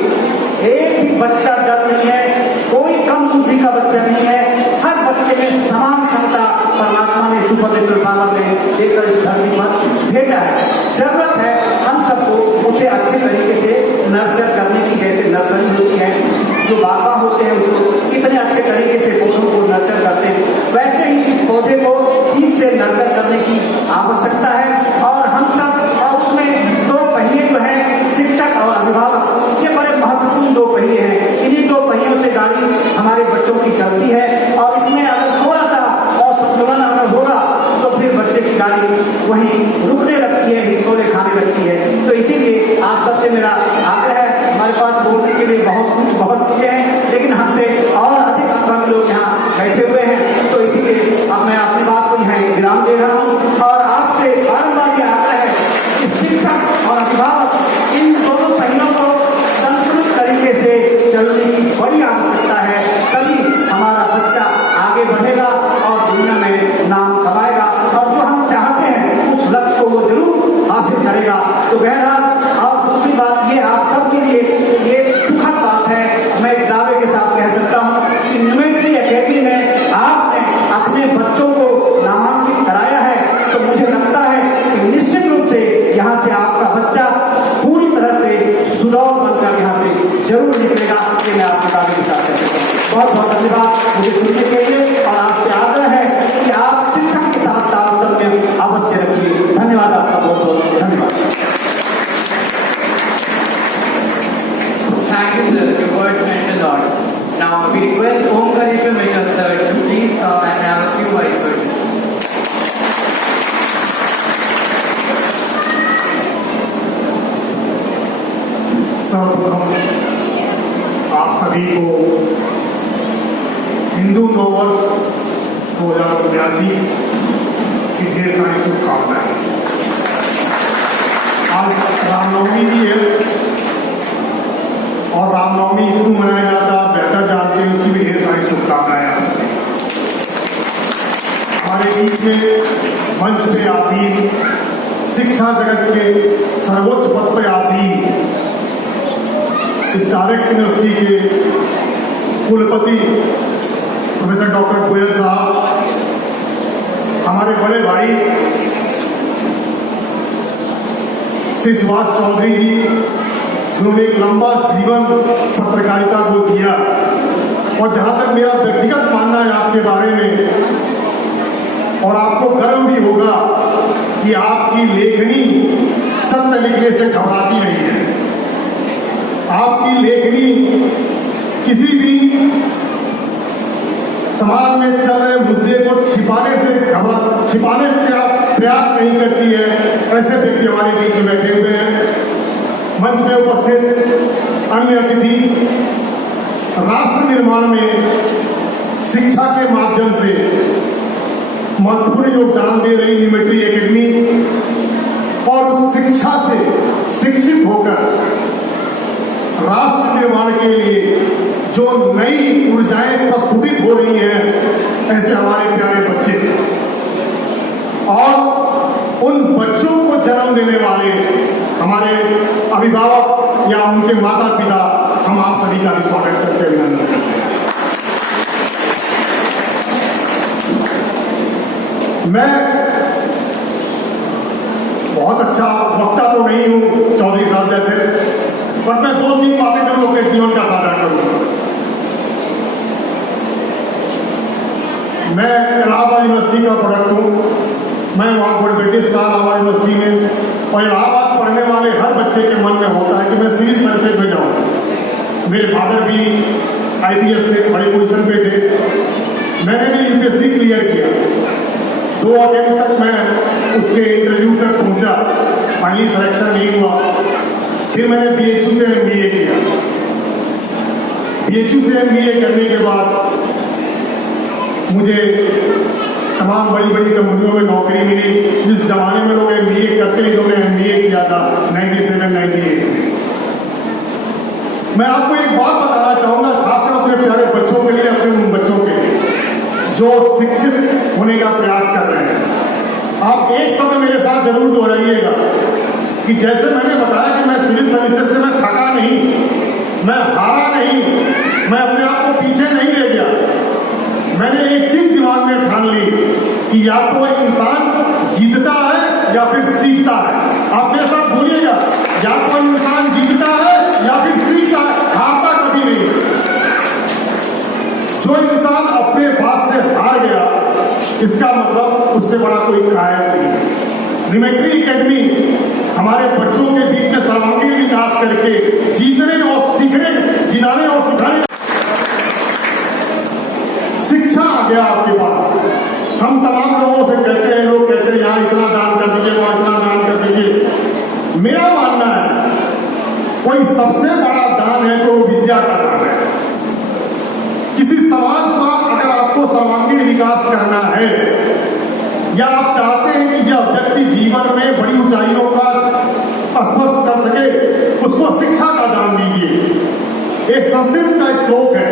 एक भी बच्चा डर नहीं है, कोई कम बुद्धि का बच्चा नहीं है। हर बच्चे में समान क्षमता परमात्मा ने, सुपरनेचुरल पावर ने देकर इस धरती पर भेजा है। जरूरत है हम सबको उसे अच्छे तरीके से नर्चर करने की। जैसे नर्सरी होती है, जो बाबा होते हैं उसको कितने अच्छे तरीके से पौधों को नर्चर करते हैं, वैसे ही इस पौधे को ठीक से नर्चर करने की आवश्यकता है। और हम सब, और उसमें दो पहिए जो हैं, शिक्षक और अभिभावक, ये बड़े महत्वपूर्ण दो पहिए हैं। इन्हीं दो पहियों से गाड़ी हमारे बच्चों की चलती है और इसमें अगर थोड़ा सा असंतुलन अगर होगा तो फिर बच्चे की गाड़ी वहीं रुकने लगती है, हिचकोले खाने लगती है। तो इसीलिए आप सबसे मेरा आग्रह है, हमारे पास बोलने के लिए बहुत चीजें हैं, लेकिन हमसे और अधिक अनुभवी लोग यहाँ बैठे हुए हैं। तो इसीलिए अब मैं अपनी बात को यहाँ विराम दे रहा हूँ और आपसे बारंबार ये आग्रह है कि शिक्षक और अभिभावक इन दोनों पहियों को संतुलित तरीके से चलने की बड़ी आवश्यकता है। तभी हमारा बच्चा आगे बढ़ेगा और दुनिया में नाम कमाएगा और जो हम चाहते हैं उस लक्ष्य को वो जरूर हासिल करेगा। तो बहरहाल, और दूसरी बात ये आप सबके लिए ये सुखद बात है, मैं एक दावे के साथ कह सकता हूँ कि न्यूमेट्री एकेडमी में आपने अपने बच्चों को नामांकित कराया है, तो मुझे लगता है कि निश्चित रूप से यहाँ से आपका बच्चा पूरी तरह से सुडौल बनकर यहाँ से जरूर निकलेगा। ये मैं आपके दावे के साथ कहता हूँ। बहुत बहुत धन्यवाद मुझे सुनने के लिए और आपसे आग्रह है कि आप शिक्षक के साथ तालमेल अवश्य रखिए। धन्यवाद, आपका बहुत बहुत धन्यवाद। Thank you, sir. Your words meant a lot. Now we request Om Karisha Mishra sir to please come and have a few wise words. सर्वप्रथम आप सभी को हिंदू नववर्ष 2079 की ढेर सारी शुभकामनाएं। आज रामनवमी भी है और रामनवमी क्यों मनाया जाता है बेहतर जानते हैं, उसकी भी ढेर सारी शुभकामनाएं आप सभी। हमारे बीच में मंच पे आसीन, शिक्षा जगत के सर्वोच्च पद पर आसीन स्टारक्स यूनिवर्सिटी के कुलपति प्रोफेसर डॉक्टर गोयल साहब, हमारे बड़े भाई श्री सुभाष चौधरी जी, जिन्होंने एक लंबा जीवन पत्रकारिता को दिया और जहां तक मेरा व्यक्तिगत मानना है आपके बारे में, और आपको गर्व भी होगा कि आपकी लेखनी सत्य लिखने से घबराती नहीं है। आपकी लेखनी किसी भी समाज में चल रहे मुद्दे को छिपाने का प्रयास नहीं करती है। ऐसे व्यक्ति हमारे बीच में बैठे हुए हैं। मंच में उपस्थित अन्य अतिथि राष्ट्र निर्माण में शिक्षा के माध्यम से महत्वपूर्ण योगदान दे रही न्यूमेट्री एकेडमी और उस शिक्षा से शिक्षित होकर राष्ट्र निर्माण के लिए जो नई ऊर्जाएं प्रस्फुटित हो रही हैं, ऐसे हमारे प्यारे बच्चे और उन बच्चों को जन्म देने वाले हमारे अभिभावक या उनके माता पिता, हम आप सभी का भी स्वागत करते हैं। मैं बहुत अच्छा वक्ता तो नहीं हूं चौधरी साहब जैसे, पर मैं 2-3 बातें जरूर अपने जीवन का साझा करूंगा। मैं इलाहाबाद यूनिवर्सिटी का प्रोडक्ट हूं। मैं वहां ग्रेजुएट था इलाहाबाद यूनिवर्सिटी में, और इलाहाबाद पढ़ने वाले हर बच्चे के मन में होता है कि मैं सिविल सर्विसेज में जाऊं। मेरे फादर भी IPS थे, बड़े पोजीशन पे थे। मैंने भी UPSC क्लियर किया। 2 अटेम्प्ट तक मैं उसके इंटरव्यू तक पहुंचा, फाइनली सिलेक्शन नहीं हुआ। फिर मैंने BHU से MBA किया। BHU से MBA करने के बाद मुझे तमाम बड़ी बड़ी कंपनियों में नौकरी मिली। जिस जमाने में लोग MBA करते हैं, लोगों ने MBA किया था 97-98 में। मैं आपको एक बात बताना चाहूंगा, खासकर अपने प्यारे बच्चों के लिए, अपने उन बच्चों के लिए जो शिक्षित होने का प्रयास कर रहे हैं। आप एक शब्द मेरे साथ जरूर दोहराइएगा कि जैसे मैंने बताया कि मैं सिविल सर्विसेज से मैं थका नहीं, मैं हारा नहीं, मैं अपने आप को पीछे नहीं ले गया। मैंने एक चीज दिमाग में ठान ली कि या तो इंसान जीतता है या फिर सीखता है। आप मेरे साथ बोलिएगा, या तो इंसान जीतता है या फिर सीखता है, हारता कभी नहीं। जो इंसान अपने बात से हार गया, इसका मतलब उससे बड़ा कोई कायर नहीं है। न्यूमेट्री एकेडमी हमारे बच्चों के बीच में सर्वांगीण विकास करके जीतने और सीखने, जिताने और सिखाने शिक्षा आ गया आपके पास। हम तमाम लोगों से कहते हैं, लोग कहते हैं यहाँ इतना दान कर दीजिए, वहां इतना दान कर दीजिए। मेरा मानना है कोई सबसे बड़ा दान है तो विद्या का दान है। किसी समाज का अगर आपको सर्वांगीण विकास करना है या आप चाहते हैं कि यह व्यक्ति जीवन में बड़ी ऊंचाइयों का स्पर्श कर सके, उसको शिक्षा का दान दीजिए। एक संस्कृत का श्लोक है,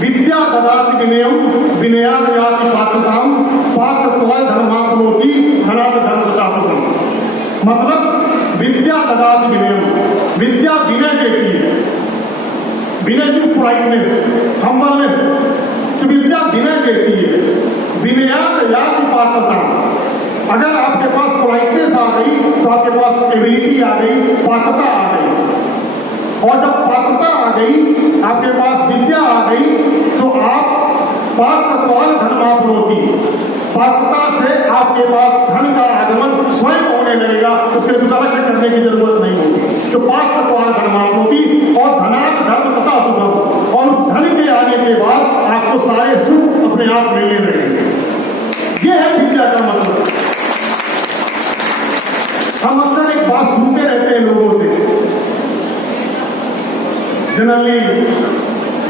विद्या ददाति विनयम विनयाद याति पात्रताम पात्रत्वाय धर्माप्नोति धनात् धर्मतता सुखम। मतलब विद्या ददाति विनयम, विद्या विनय देती है। विनय टू पोलाइटनेस, हम्बलनेस, तो विद्या विनय देती है। विनयाद याति पात्रताम, अगर आपके पास पोलाइटनेस आ गई तो आपके पास एबिलिटी आ गई, पात्रता आ गई। और जब पात्रता आ गई, आपके पास विद्या आ गई, तो आप पात्रत्वाय धर्माप्नोति, पात्रता से आपके पास धन का आगमन स्वयं होने लगेगा, उसके गुजारा करने की जरूरत नहीं होगी। तो पात्रत्वाय धर्माप्नोति और धनात् धर्मतता सुखम, और उस धन के आने के बाद आपको सारे सुख अपने आप मिलने लगेंगे। ये है विद्या का मतलब। हम अक्सर एक बात सुनते रहते हैं लोगों से, जनरली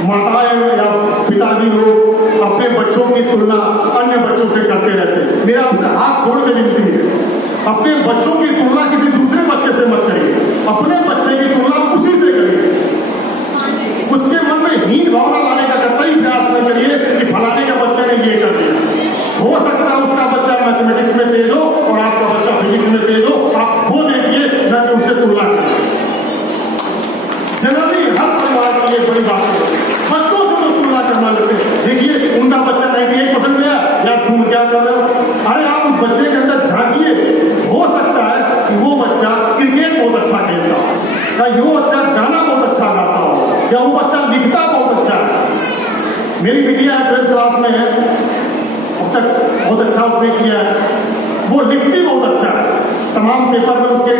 माताएं या पिताजी लोग अपने बच्चों की तुलना अन्य बच्चों से करते रहते हैं। मेरा आपसे हाथ छोड़ के विनती है, अपने बच्चों की तुलना किसी दूसरे बच्चे से मत करिए, अपने बच्चे की तुलना उसी से करिए। उसके मन में हीन भावना लाने का कतई प्रयास न करिए कि फलाने का बच्चा ने ये कर दिया। हो सकता है उसका बच्चा मैथमेटिक्स में तेज हो और आपका बच्चा फिजिक्स में तेज हो, आप वो देखिए, न कि उससे तुलना करिए। जनरली हर परिवार की ये बड़ी बात है, बच्चों से लोग तुलना करना लगते हैं। देखिए उनका बच्चा 98% गया, या तुम क्या कर रहे हो? अरे आप उस बच्चे के अंदर झांकिए, हो सकता है कि वो बच्चा क्रिकेट बहुत अच्छा खेलता हो, या वो बच्चा गाना बहुत अच्छा गाता हो, या वो बच्चा लिखता बहुत अच्छा है। मेरी बिटिया 12th क्लास में है, अब तक बहुत अच्छा उसने किया है। वो लिखती बहुत अच्छा है, तमाम पेपर में उसके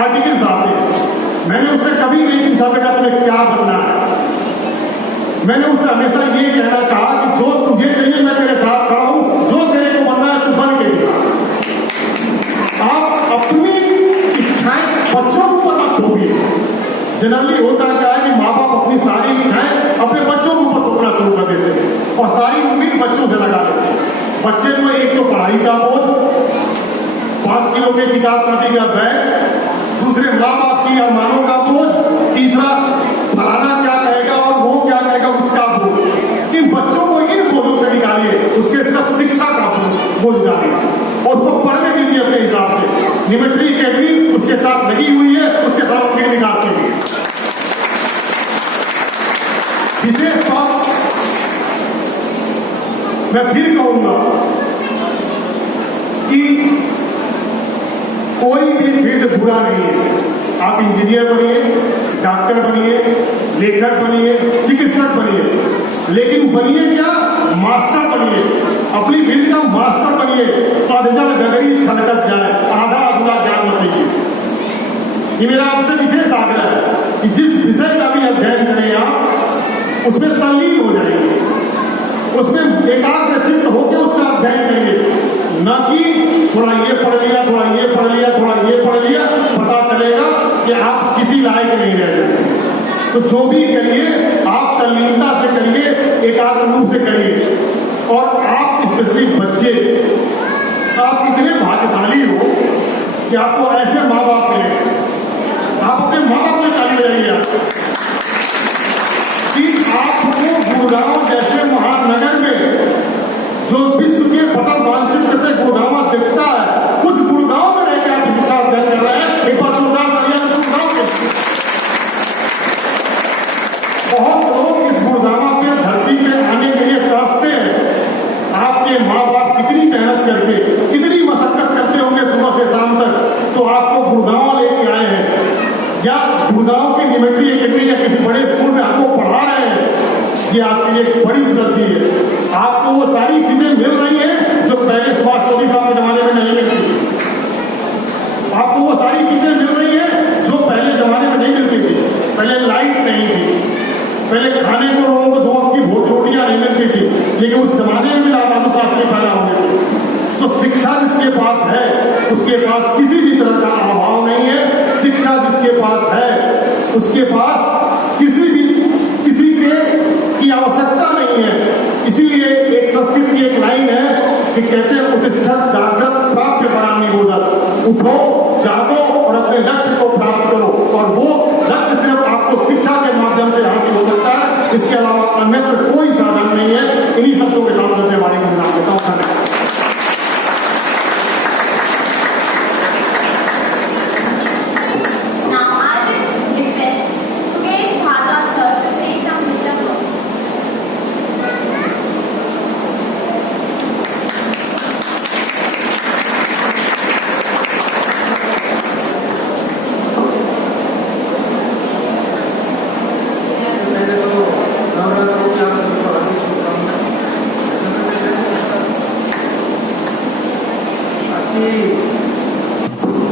आर्टिकल्स आते हैं। मैंने उससे कभी नहीं पूछा बेटा तुम्हें क्या बनना है। मैंने उससे हमेशा ये कहना कहा कि जो तुझे चाहिए मैं तेरे साथ खड़ा हूं, जो तेरे को बनना है तू बन के दिखा। आप अपनी इच्छाएं बच्चों को पता थोपिए। जनरली होता क्या है कि माँ बाप अपनी सारी इच्छाएं अपने बच्चों के ऊपर थोपना शुरू कर देते हैं और सारी उम्मीद बच्चों से लगा देते हैं। बच्चे को एक तो पढ़ाई का बोझ, 5 किलो के किताब कॉपी का बैग, दूसरे माँ बाप की अरमानों का बोझ, तीसरा फलाना क्या कहेगा और वो क्या कहेगा उसका बोझ। इन बच्चों को इन बोझों से निकालिए, उसके सिर्फ शिक्षा का बोझ डालिए और उसको पढ़ने दीजिए अपने हिसाब से। न्यूमेट्री एकेडमी उसके साथ लगी हुई है, उसके साथ अपने विकास के लिए विशेष बात मैं फिर कहूंगा कि कोई भी फील्ड बुरा नहीं है। आप इंजीनियर बनिए, डॉक्टर बनिए, लेखक बनिए, चिकित्सक बनिए, लेकिन बनिए क्या, मास्टर बनिए। अपनी फील्ड का मास्टर बनिए। अधजल गगरी छलकत जाए, आधा अधूरा ज्ञान मत लीजिए। ये मेरा आपसे विशेष आग्रह है कि जिस विषय का भी अध्ययन करें आप उसमें तल्लीन हो जाएंगे, उसमें एकाग्र चित्त होकर उसका अध्ययन करिए, न कि थोड़ा ये पढ़ लिया, थोड़ा ये पढ़ लिया, थोड़ा ये पढ़ लिया। पता चलेगा कि आप किसी लायक नहीं रह जाते। तो जो भी करिए आप तल्लीनता से करिए, एकाग्र रूप से करिए। और आप स्पेशली बच्चे, आप इतने भाग्यशाली हो कि आपको ऐसे माँ बाप मिले। आप अपने माँ बाप में ताली बजाइए कि आपको गुड़गांव जैसे महानगर में जो विश्व के पटल मानचित्र पे गुड़गांव दिखता है, उस गुड़गांव में रहकर आप शिक्षा अध्ययन कर रहे हैं। एक बार जोरदार तालियां गुड़गांव के। बहुत लोग इस गुड़गांव के धरती पे आने के लिए तरसते हैं। आपके माँ बाप कितनी मेहनत करके, कितनी मशक्कत करते होंगे सुबह से शाम तक, तो आपको गुड़गांव लेके आए हैं, या गुड़गांव की न्यूमेट्री एकेडमी या किसी बड़े स्कूल में आपको पढ़ा रहे हैं। ये आपके लिए एक बड़ी उपलब्धि है। आपको वो सारी चीजें मिल रही हैं जो पहले सुभाष चौधरी साहब के जमाने में नहीं मिलती। आपको वो सारी चीजें मिल रही हैं जो पहले जमाने में नहीं मिलती थी। पहले लाइट नहीं थी, पहले खाने को लोगों को 2 वक्त की भोज रोटियां नहीं मिलती थी, लेकिन उस जमाने में भी लालबहादुर शास्त्री पैदा होंगे थे। तो शिक्षा जिसके पास है उसके पास किसी भी तरह का अभाव नहीं है। शिक्षा जिसके पास है उसके पास किसी की आवश्यकता नहीं है। इसीलिए एक संस्कृत की एक लाइन है कि कहते हैं उत्तिष्ठत् जाग्रत प्राप्य पराम निबोधत्। उठो, जागो और अपने लक्ष्य को प्राप्त करो। और वो लक्ष्य सिर्फ आपको शिक्षा के माध्यम से हासिल हो सकता है, इसके अलावा अन्यत्र कोई साधन नहीं है। इन्हीं शब्दों के साथ अपने बारे में नाम देता हूँ।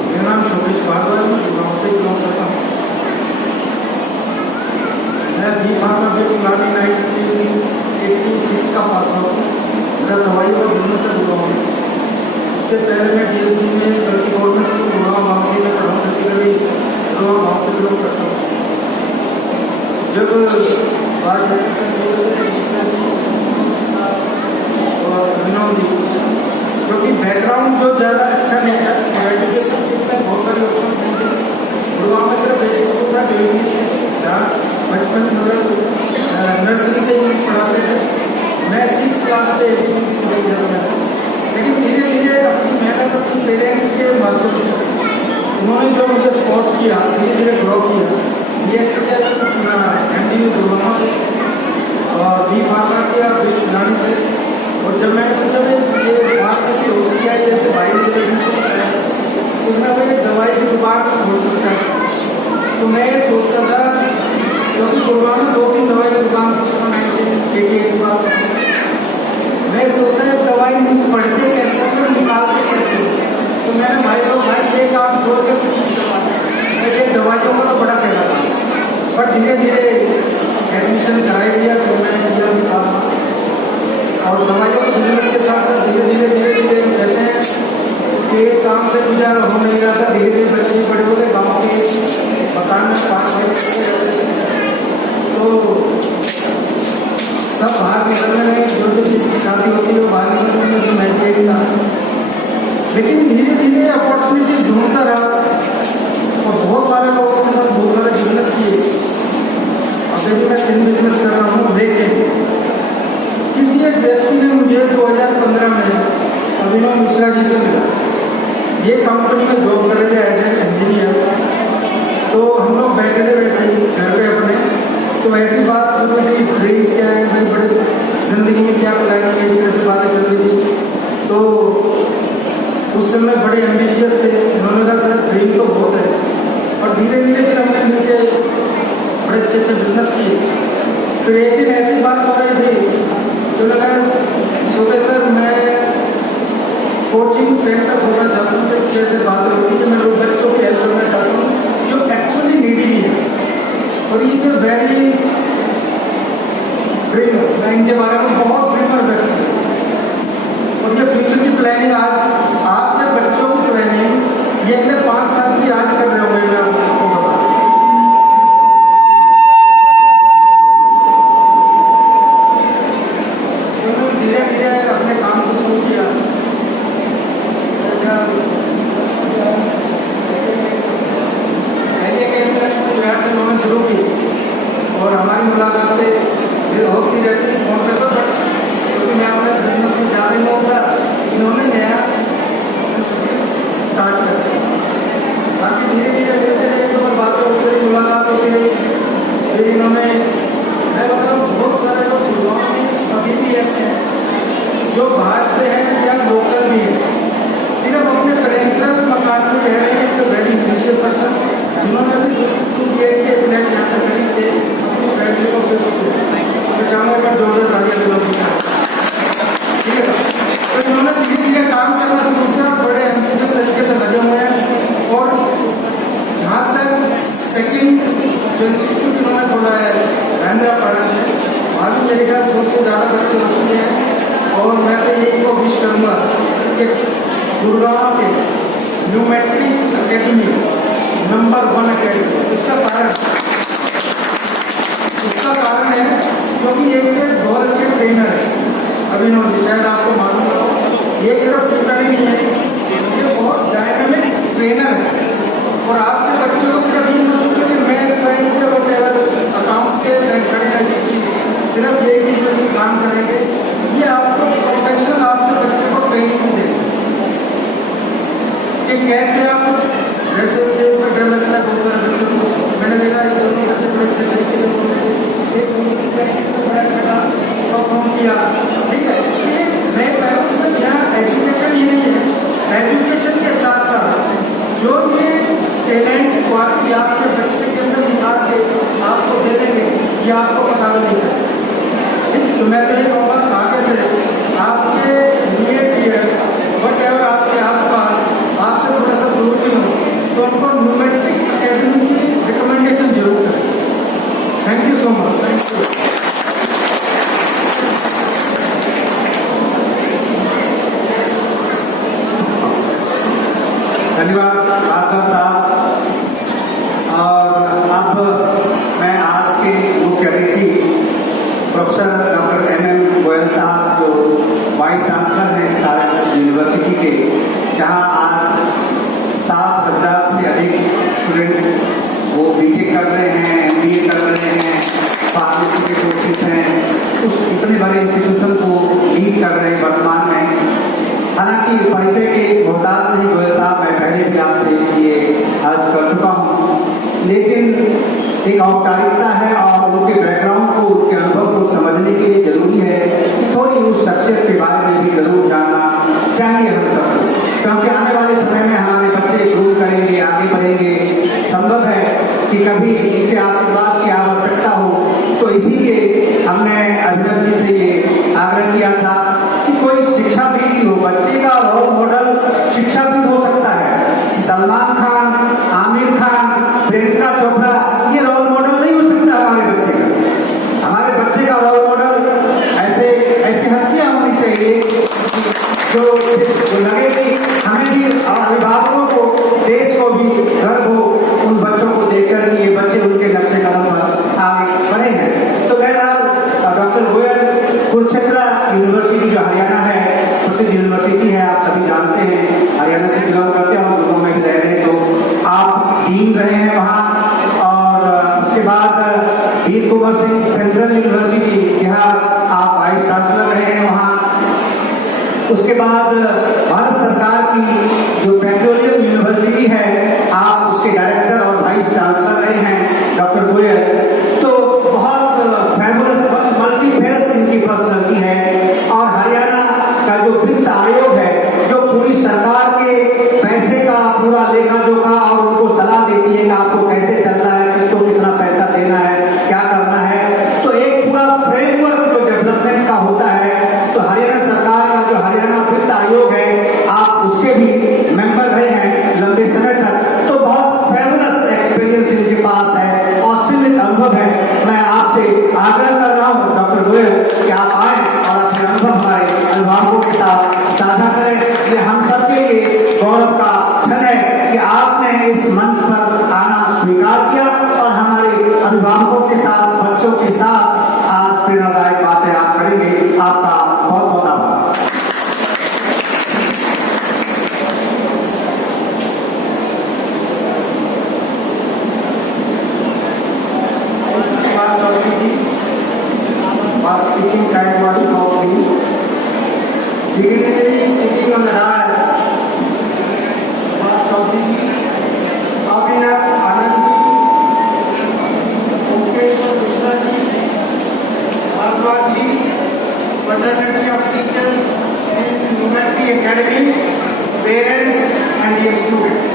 मेरा नाम शोभेश भारद्वाज, मैं गुड़गांव से बिलोंग करता हूँ। मैं बी फार्मा बेसिकली 1986 का पास आउट हूँ। मेरा दवाई का बिजनेस है गुड़गांव में। इससे पहले मैं PhD में बल्कि गवर्नमेंट स्कूल गुड़गांव गाँव से पढ़ा हूँ। बेसिकली गुड़गांव गाँव से बिलोंग करता हूँ। जब बात क्योंकि बैकग्राउंड जो ज़्यादा अच्छा नहीं था, एजुकेशन में बहुत सारी ऑप्शन नहीं थी। गुड़गांव में सिर्फ एक स्कूल था जहाँ बचपन नर्सरी से इंग्लिश पढ़ाते थे। मैं 6th क्लास पे ABCD सीख जाता था। लेकिन धीरे धीरे अपनी मेहनत अपनी पेरेंट्स के माध्यम से उन्होंने जो मुझे सपोर्ट किया, धीरे धीरे ग्रो किया। BSc MD में गुड़गांव से और B फार्मा किया बिलानी से। और जब मैंने पूछा ये बात कैसे होती है, जैसे भाई ने एडमिशन कराया उसमें वो एक दवाई की दुकान खोल सकता है। तो मैं ये सोचता था, क्योंकि गुड़गांव में 2-3 दवाई की दुकान की बात, मैं सोचता है दवाई पढ़ते कैसे, निकालते कैसे। तो मैंने भाई ये काम छोड़ कर कुछ नहीं करवा। मैं लिए दवाइयों का तो बड़ा कहना था, पर धीरे धीरे एडमिशन कराई दिया तो मैं दिया भी था। और दवाइयों के बिजनेस के साथ साथ धीरे धीरे कहते हैं कि एक काम से गुजारा हो नहीं रहा था। धीरे धीरे बच्चे बड़े हो गए, गाँव के मकान में पास है तो सब बाहर निकलने में जो चीज़ की शादी होती है वो बाहर निकलने में से मैं देख रहा। लेकिन धीरे धीरे अपॉर्चुनिटी ढूंढता रहा और बहुत सारे लोगों के साथ बहुत सारे बिजनेस किए। अब देखिए मैं 3 बिजनेस कर रहा हूँ, लेकिन किसी एक व्यक्ति ने मुझे 2015 में अभिनव मिश्रा जी से मिला। ये कंपनी में जॉब कर रहे थे एज ए इंजीनियर। तो हम लोग बैठे थे वैसे ही घर पे अपने, तो ऐसी बात सुन रही थी, ड्रीम्स क्या है भाई, बड़े जिंदगी में क्या प्लानिंग है, इस तरह से बातें चल रही थी। तो उस समय बड़े एम्बिशियस थे। उन्होंने कहा सर ड्रीम तो बहुत है, और धीरे धीरे फिर हमने मिलकर बड़े अच्छे बिजनेस किए। फिर एक दिन ऐसी बात हो रही थी तो लगा सोचे सर मैं कोचिंग सेंटर खोलना चाहता हूँ। तो इस तरह से बात होती है कि मैं लोग बच्चों की हेल्प करना चाहता हूँ जो एक्चुअली नीडी है, और ये जो वेरी ड्रीमर, मैं इनके बारे में बहुत ड्रीमर व्यक्ति हूँ। और ये फ्यूचर की प्लानिंग आज आपके बच्चों की प्लानिंग ये अगले 5 साल की आज कर रहे होंगे। मैं आपको बता धीरे धीरे अपने काम को शुरू किया। से उन्होंने शुरू की और हमारी मुलाकातें फिर होती रहती फोन पे। तो क्योंकि मैं अपने बिजनेस में ज़्यादा नहीं होता, इन्होंने नया स्टार्ट कर दिया। बाकी धीरे धीरे मिलते रहे तो बातें होती रही, मुलाकात होती रही। फिर इन्होंने मैं बताऊँ बहुत सारे लोग युवाओं में अभी भी ऐसे हैं जो बाहर से हैं या लोकल भी हैं, सिर्फ अपने पेरेंटल मकान में रह रहे हैं। तो वेरी इंडिविजुअल पर्सन जिन्होंने भी 2 BHK के फ्लैट यहाँ से खरीदते अपनी फैमिली को सिर्फ तो चाहूँगा का जोरदार तालियां दिलों की, ठीक है। तो इन्होंने धीरे धीरे काम करना शुरू किया, बड़े एम्बिशियस तरीके से लगे हुए हैं। और जहाँ तक सेकेंड जो इंस्टीट्यूट इन्होंने खोला है महिंद्रा पार्क में, मालूम मेरे ख्याल 100 से ज़्यादा बच्चे हो चुके हैं। और मैं तो यही को विश करूँगा कि गुड़गांव के न्यूमेट्री अकेडमी नंबर 1 अकेडमी, उसका कारण है क्योंकि एक बहुत अच्छे ट्रेनर है अभिनव जी, शायद आपको मालूम हो। ये सिर्फ ट्रेनर ही नहीं है, ये बहुत डायनामिक ट्रेनर है। और आपके बच्चों को सिर्फ ये मत सोचो कि मैं साइंस या वगैरह अकाउंट्स के सिर्फ एक ही काम करेंगे। ये आपको प्रोफेशनल आपके बच्चे को ट्रेनिंग देंगे कि कैसे आप जैसे स्टेज पर डर लगता है बहुत सारे बच्चों को, मैंने देखा ये दोनों बच्चे बड़े अच्छे तरीके से बोलते थे, एक परफॉर्म किया, ठीक है। ये मैं सिर्फ यहाँ एजुकेशन ही नहीं है, एजुकेशन के साथ साथ जो ये टैलेंट क्वालिटी आपके बच्चे के अंदर निकाल के आपको दे देंगे, ये आपको पता भी नहीं चलता। तो मैं तो ये कहूँगा आगे से आपके लिए वट एवर आपके आसपास आपसे थोड़ा सा दूर भी हो तो उनको न्यूमेट्रिक अकेडमी की रिकमेंडेशन जरूर करें। Thank you so much. Thank you. धन्यवाद आदर साहब। और अब मैं आज के मुख्य अतिथि प्रोफेसर डॉक्टर MM गोयल साहब जो वाइस चांसलर हैं स्टार्स यूनिवर्सिटी के, जहां आज 7,000 से अधिक स्टूडेंट्स वो BTech कर रहे हैं, MBA कर रहे हैं, फार्मेसी के कोर्सेज हैं, उस इतने बड़े इंस्टीट्यूशन को लीड कर रहे हैं वर्तमान में। हालांकि परिचय के मोहताज नहीं गोयल साहब, मैं पहले भी आपसे ये अर्ज कर चुका हूँ, लेकिन एक औपचारिकता है और उनके बैकग्राउंड को, उनके अनुभव को समझने के लिए जरूरी है कि थोड़ी उस शख्सियत के बारे में भी जरूर जानना चाहिए हम सबको, क्योंकि आने वाले समय में हमारे बच्चे ग्रो करेंगे, आगे बढ़ेंगे। संभव है कि कभी इनके आशीर्वाद की आवश्यकता हो, तो इसीलिए हमने अभिनव जी से ये आग्रह किया था कि कोई शिक्षा भी हो, बच्चे का रोल मॉडल शिक्षा भी हो सकता है। सलमान खान, आमिर खान यूनिवर्सिटी जो हरियाणा है, प्रसिद्ध यूनिवर्सिटी है, आप सभी जानते हैं, हरियाणा से बिलोंग करते हैं और गुरुग्राम में भी रह रहे हैं, तो आप डीन रहे हैं वहाँ। और उसके बाद वीर कुंवर सिंह सेंट्रल यूनिवर्सिटी, यहाँ आप वाइस चांसलर रहे हैं वहाँ। उसके बाद भारत सरकार की जो पेट्रोलियम यूनिवर्सिटी है, आप उसके डायरेक्टर और वाइस चांसलर रहे हैं, डॉक्टर गोयल। तो बहुत फेमस मल्टीफेरस इनकी पर्सनैलिटी है। और हरियाणा का जो वित्त आयोग है, जो पूरी सरकार के पैसे का पूरा लेखा जोखा और उनको सलाह देती है कि आपको कैसे चलना है, किसको कितना पैसा देना है, क्या करना है, तो एक पूरा फ्रेमवर्क जो डेवलपमेंट का होता है, तो हरियाणा सरकार का जो हरियाणा वित्त आयोग है, आप उसके भी मेंबर रहे हैं लंबे समय तक। तो बहुत फेबुलस एक्सपीरियंस इनके पास है और सीमित अनुभव है। मैं आपसे आग्रह कर रहा हूँ डॉक्टर गोयल कि आप आए और अपने अनुभव हमारे अभिभावकों के साथ साझा करें। ये हम सबके लिए गौरव का क्षण है कि आपने इस मंच पर आना स्वीकार किया और हमारे अभिभावकों के साथ, बच्चों के साथ आज प्रेरणादायक बातें आप करेंगे। आपका बहुत बहुत आभार। चौधरी जी was speaking kind words about me. Dignitary sitting on the dais, Chaudhary ji, Abhinav Anand ji, Mukesh Mishra ji, Bhagwan ji, fraternity of teachers in Numerty Academy, parents and dear students.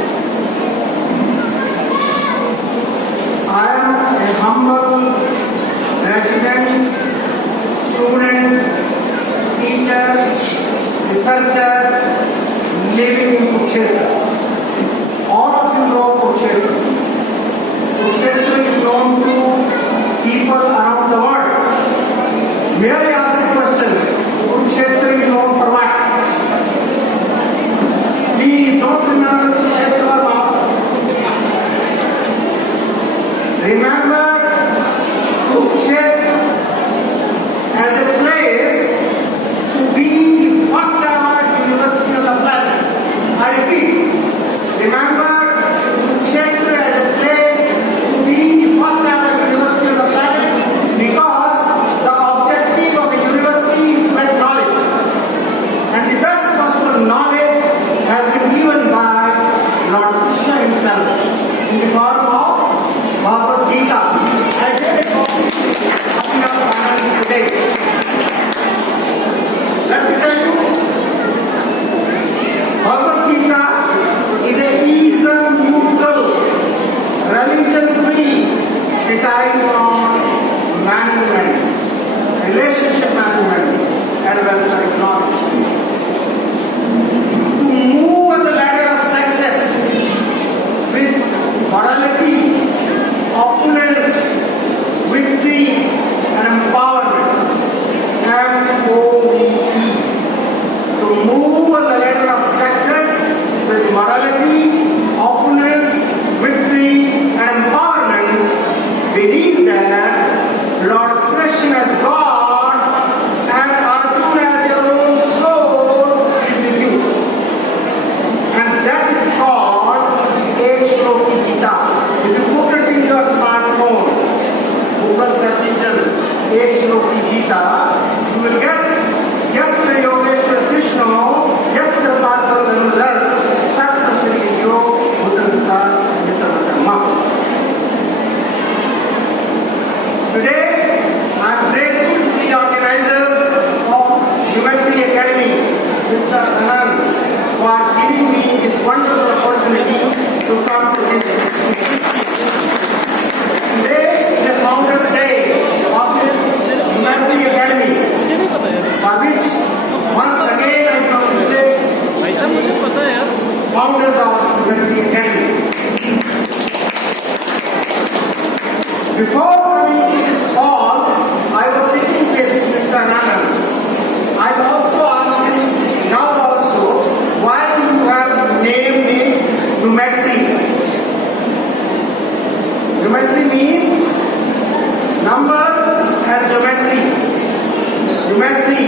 I am a humble resident, student, teacher, researcher living in Kurukshetra. All of you know Kurukshetra. Kurukshetra is known to people around the world. May I ask a question? Kurukshetra is known for what? Please don't remember Kurukshetra now. Remember Kurukshetra as a place to be the first ever university on the planet. I repeat, remember Kurukshetra as a place to be the first ever university on the planet because the objective of the university is to spread knowledge. And the best possible knowledge has been given by Lord Krishna himself in the form of Bhagavad Gita. I read a copy of Anand today. Let me tell you, Bhagavad Gita is a ism neutral, religion-free treatise on management, relationship management, and welfare economics. To move on the ladder of success with morality, opulence, victory, and empowerment. MOVE. To move on the ladder of success with morality, opulence, victory, and empowerment, believe that Lord Krishna as God and Arjuna as your own soul is with you. And that is called Ekshloki Gita. If you put it in your smartphone, Google search engine, Ekshloki Gita, you will get Yatra Yogeshwar Krishna, Yatra Partha Dhanudhar, Tatra Sri Yo, Uttaratta, Yatra Dhamma. Today, I am grateful to the organizers of Numerty Academy, Mr. Anand, for giving me this wonderful opportunity to come to this institution. Today is the Founders' Day of this Numerty Academy, for which once again I congratulate the founders of Numerty Academy. Before coming to this hall, I was sitting with Mr. Anand. I also asked him now also, why do you have named it Numerty? Numerty means numbers and geometry. Numerty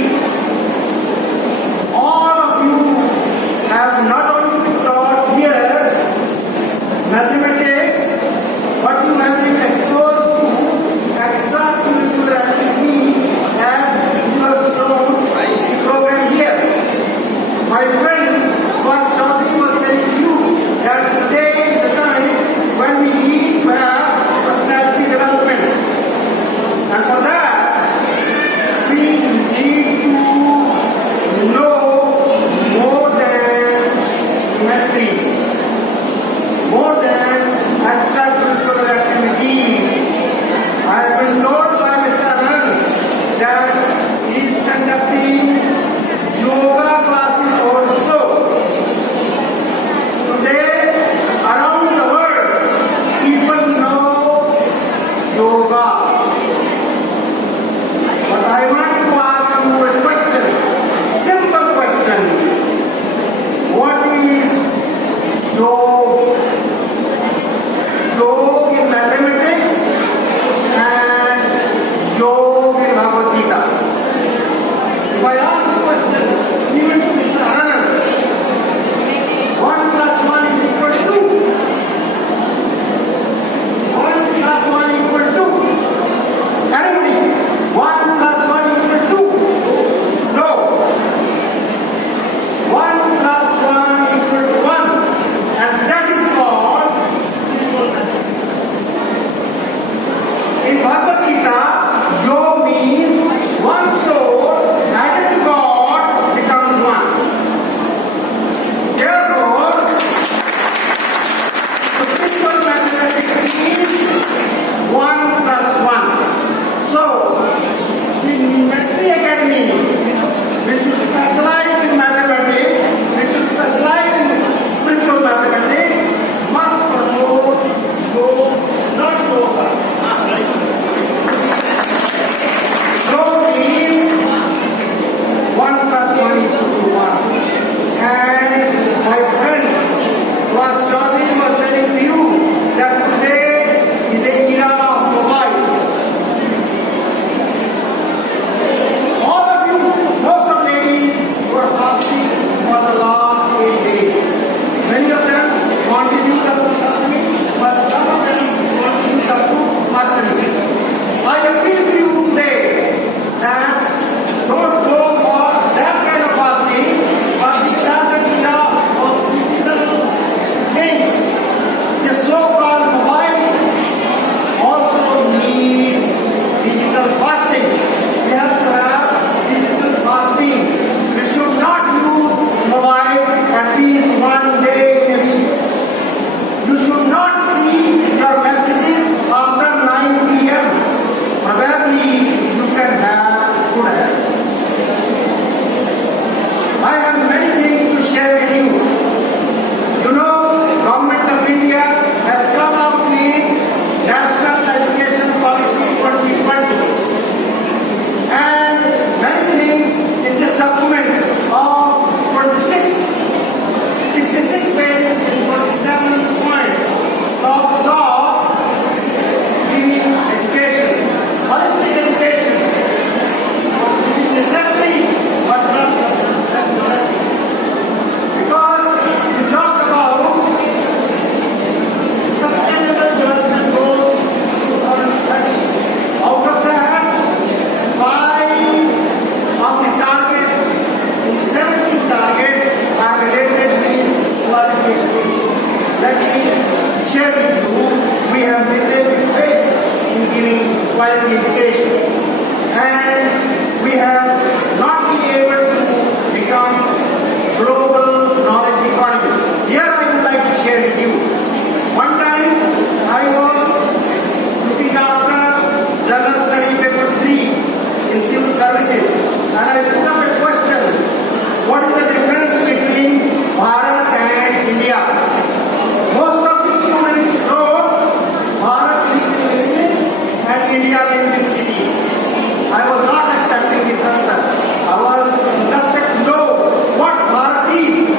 let me share with you, we have been great in giving quality education. And we have not been able to become global knowledge economy. Here I would like to share with you. One time I was looking after General Study Paper 3 in Civil Services, and I put up a question: what is the difference between Bharat and India? Most of the students wrote Bharat lives in villages and India lives in cities. I was not expecting this answer. I was interested to know what Bharat is.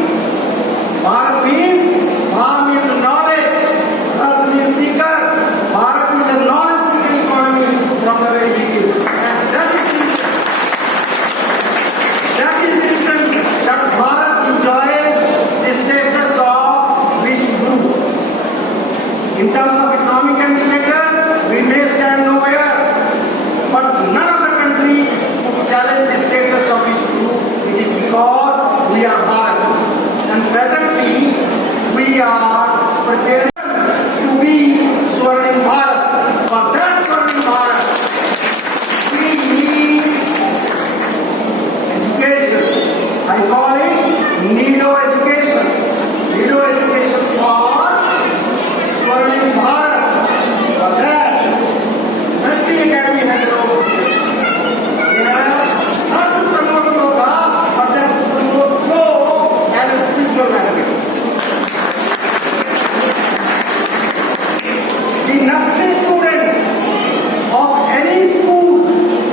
Bharat means, Bha means knowledge, Rat means seeker. Bharat is a knowledge seeker economy from the very beginning. And that is the reason that Bharat enjoys the status of Vishnu. In terms of economic indicators, we may stand nowhere, but none of the country challenge the status of Vishnu. It is because we are Bharat. And presently, we are prepared to be Swarnim Bharat. For that Swarnim Bharat, we need education. I call it NEEDO education. NEEDO education for Swarnim Bharat. For that, Mentee Academy has a role to play. They have not to promote yoga, but then to promote flow as a spiritual benefit. The nursery students of any school,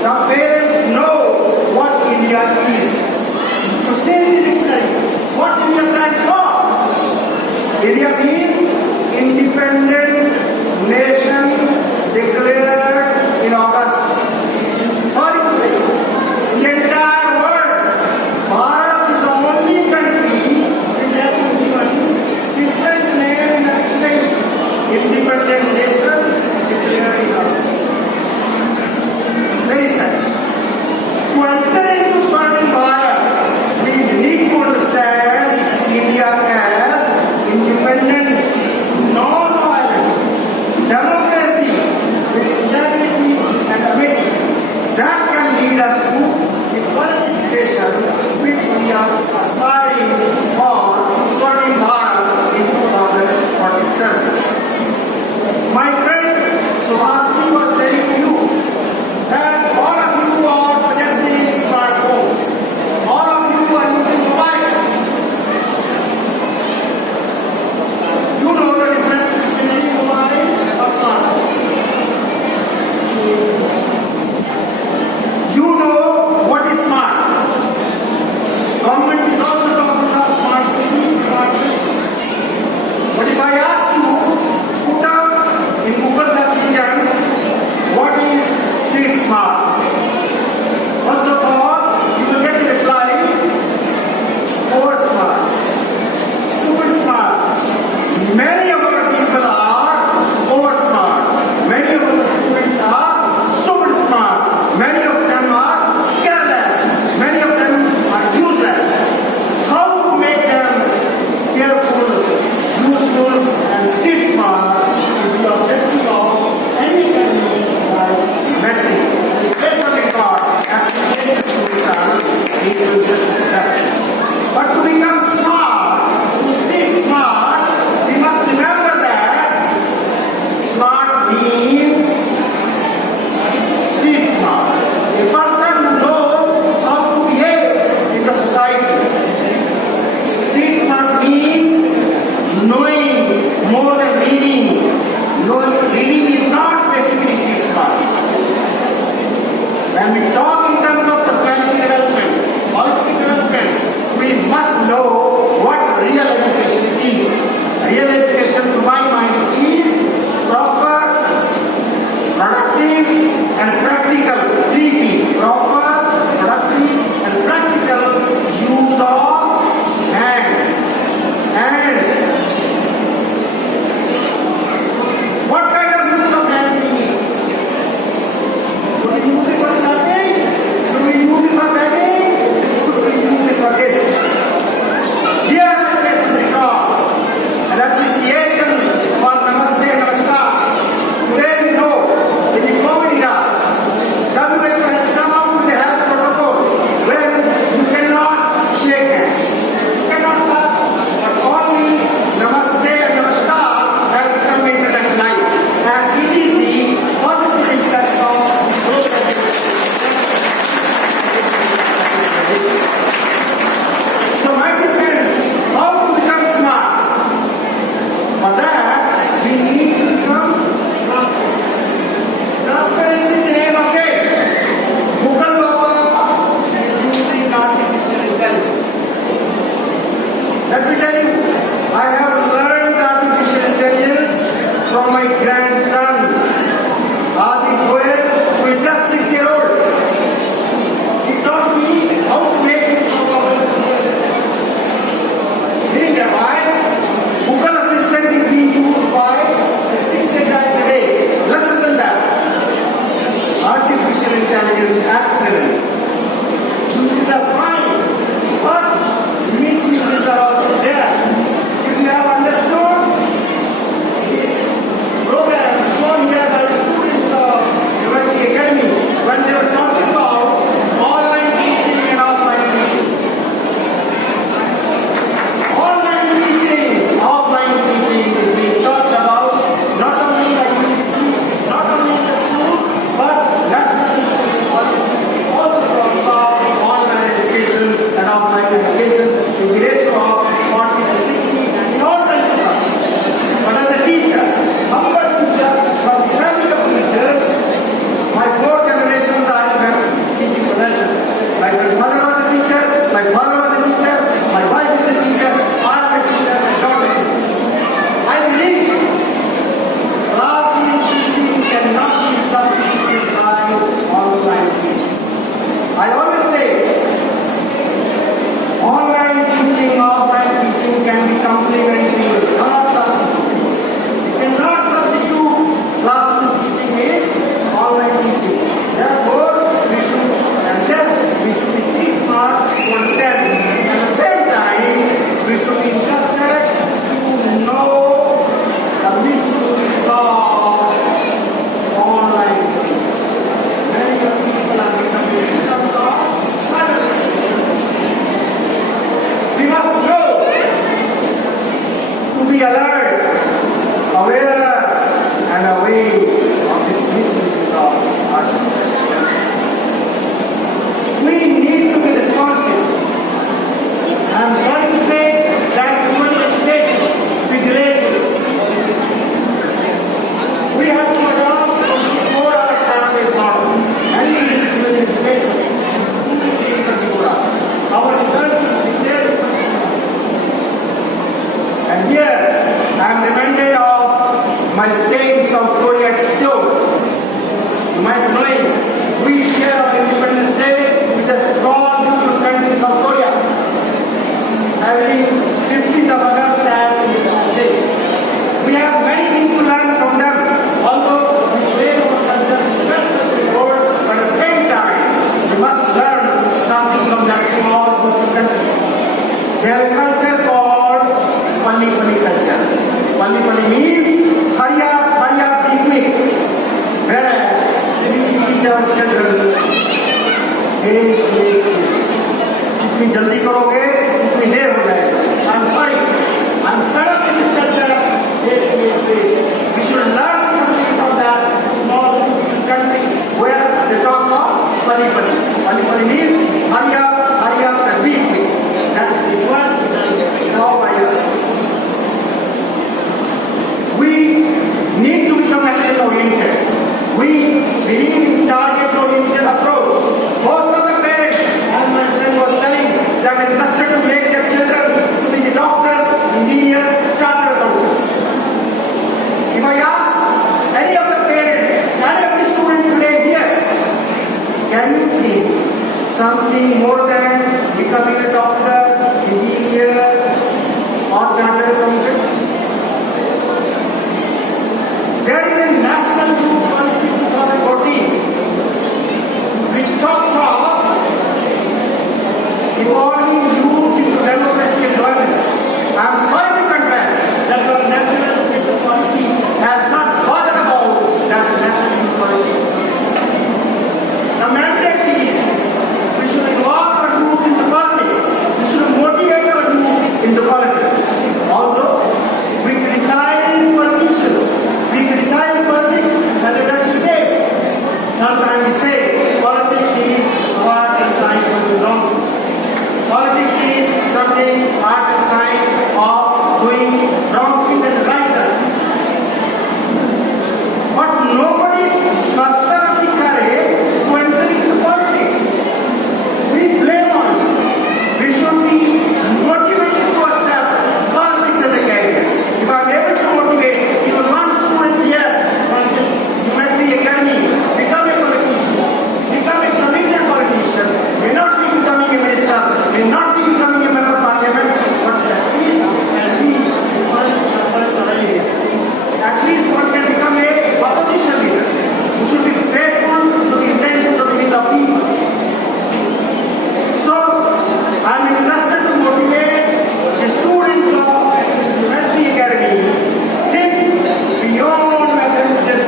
the parents know what India is. To say in the dictionary, what India stands for? India means independent nation declared in August. Sorry to say, in the entire world, Bharat is the only country which has been given different name in the nation. Independent nation declared in August. Very sad. To enter into Swarnim Bharat, we need to understand India as independent, non-violent democracy with integrity and amity. That can lead us to the quality education which we are aspiring for Swarnim Bharat in 2047. My friend Subhashji was telling you that all of you are possessing smartphones. All of you are using mobiles. You know the difference between any mobile or smartphone. You know what is smart. Government is also talking about smart cities, smart cities. But if I ask you, put up in Google search engine, what is street smart? First of all, you will get the reply, over smart, stupid smart. Many of our people are over smart. Many of our students are stupid smart. Many of them are careless. Many of them are useless. How to make them careful, useful, and street smart is the objective of any academy like Mentee. Based on record, application to return is to just that. But to become smart, to stay smart, we must remember that smart means street smart. A person who knows how to behave in the society. Street smart means knowing more than reading. Reading is not basically street smart. When we talk in terms of personality development, holistic development, we must know My father was a teacher, my wife is a teacher, I am a teacher, my daughter is a teacher. I believe classroom teaching cannot be substituted by online teaching. I always say, online teaching, offline teaching can be complementary, not substitute. You cannot substitute classroom teaching with online teaching. Therefore, we should adjust, we should be street smart to understand. At the same time, we should be interested to know the misuses of online teaching. Many young people are becoming victims of cyberbullying. We must know to be alert, aware, and away of this misuse of artificial intelligence. We need to be responsive. I am sorry to say that human education we delay this. We have to adopt a 24-hour Saturdays model and we need human education. 24 hours. Our results will be there. And here I am reminded of my stay in South Korea at Seoul. You might know it. We share our Independence Day with a small beautiful country, South Korea. Having 15th of August as Independence Day. We have many things to learn from them. Although we claim our culture is the best country in the world, but at the same time, we must learn something from that small beautiful country. They have a culture called Pali Pali culture. Pali Pali means Hurry up, beat me. Where we teach our children, haste. जितनी जल्दी करोगे उतनी देर हो जाएगी. I'm sorry, I'm fed up with this culture. Haste. We should learn something from that small country where they talk of Pali Pali. Pali Pali means hurry up and beat me. That is the word now by us. We need to become action-oriented. We believe in target-oriented approach. Most of the parents, as my friend was telling, they are interested to make their children to be doctors, engineers, chartered accountants. If I ask any of the parents, any of the students today here, can you think something more than becoming a doctor, engineer, or chartered accountant? There is a National Youth Policy 2014 which talks of evolving youth into democracy and governance. I am sorry to confess that our National Education Policy has not bothered about that National Youth Policy. The mandate is we should involve our youth into politics. We should motivate our youth into politics. Although we criticize politicians, we criticize politics as a dirty game. Sometimes we say politics is art and science which is wrong. Politics is something art and science of doing wrong things and right things. But nobody muster up the courage to enter into politics. We blame on it. We should be motivated to accept politics as a career. If I am able to motivate even one student here from this Humanity Academy, become a politician, become a committed politician, may not be becoming a minister, may not be becoming a member of parliament, but at least can be at least one can become a opposition leader who should be faithful to the intentions of the will of people. So, I am interested to motivate the students of this Humanity Academy think beyond this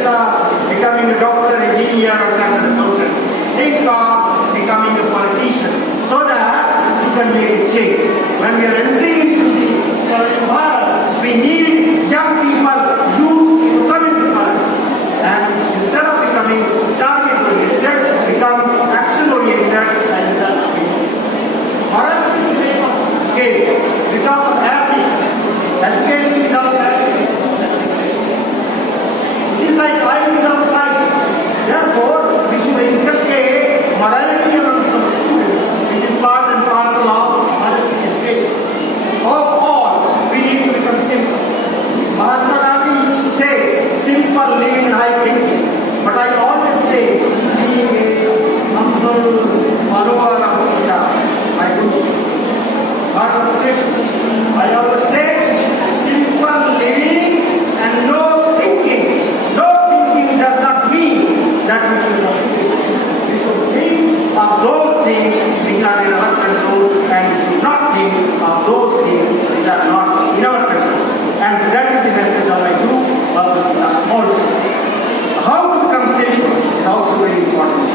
becoming a doctor, engineer, or chartered accountant. Think of becoming a politician so that you can make a change. When we are entering into the Sarajit Bharat, we need young people, youth, to come into politics. And instead of becoming target-oriented, become action-oriented and result-oriented. Bharat is the name of game. We talk of ethics, education without ethics. It is like eyes without sight. Therefore, we should inculcate morality among some students, which is part and parcel of God of creation. I always say, simple living and no thinking. No thinking does not mean that we should not think. We should think of those things which are in our control, and we should not think of those things which are not in our control. And that is the message of I do also. How to become simple is also very important.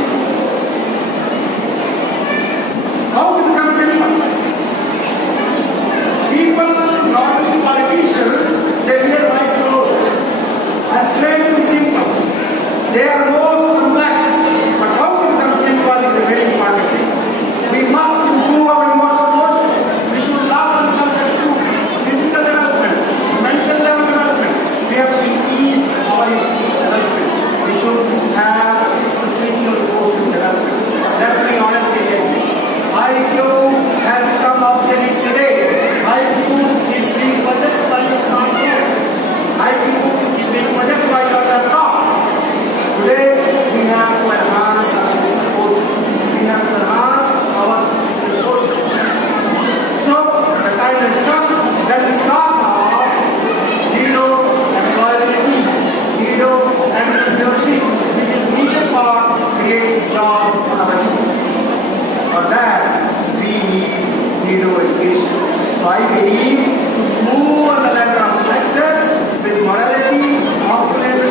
How to become simple? People, normally politicians, they wear white clothes and claim to be simple. They are most complex, but how to become simple is a very important thing. We must improve our emotional motion. We should not consult to physical development, mental level development. We have to increase our development. We should have spiritual emotional development. Let me honestly tell you, IQ has become obsolete today. IQ is being possessed by your smartphone. IQ is being possessed by your laptop. Today, we have to enhance our emotion. We have to enhance our emotion. So, the time has come that we talk of employability, entrepreneurship, which is needed for creating jobs for our youth. For that, we need education. So I believe to move on the ladder of success with morality, opulence,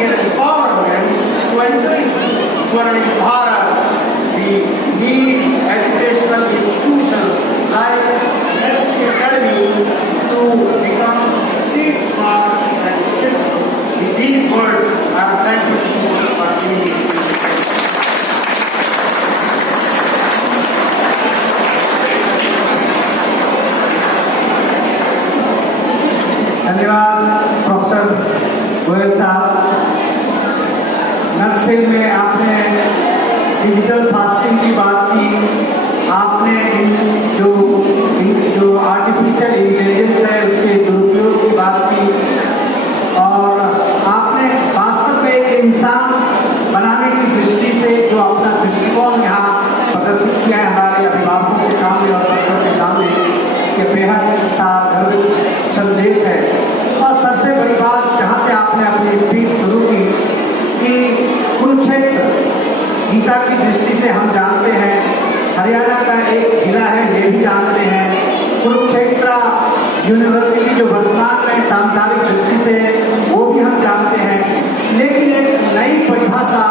and empowerment to enter into Swarnim Bharat, we need educational institutions like Military Academy to become street smart and simple. With these words, I am thankful to you for giving me this. धन्यवाद professor Goyal साहब। नक्शे में आपने digital fasting की बात की, आपने जो आर्टिफिशियल इंटेलिजेंस है उसके दुरुपयोग की बात की, और आपने वास्तव में एक इंसान बनाने की दृष्टि से जो अपना दृष्टिकोण यहाँ प्रदर्शित किया है हमारे अभिभावकों के सामने और बच्चों के सामने, ये बेहद साधारण संदेश है। और सबसे बड़ी बात जहाँ से आपने अपनी स्पीच शुरू की कि कुरुक्षेत्र गीता की दृष्टि से हम जानते हैं, हरियाणा का एक जिला है ये भी जानते हैं, कुरुक्षेत्र यूनिवर्सिटी जो वर्तमान में सांसारिक दृष्टि से वो भी हम जानते हैं, लेकिन एक नई परिभाषा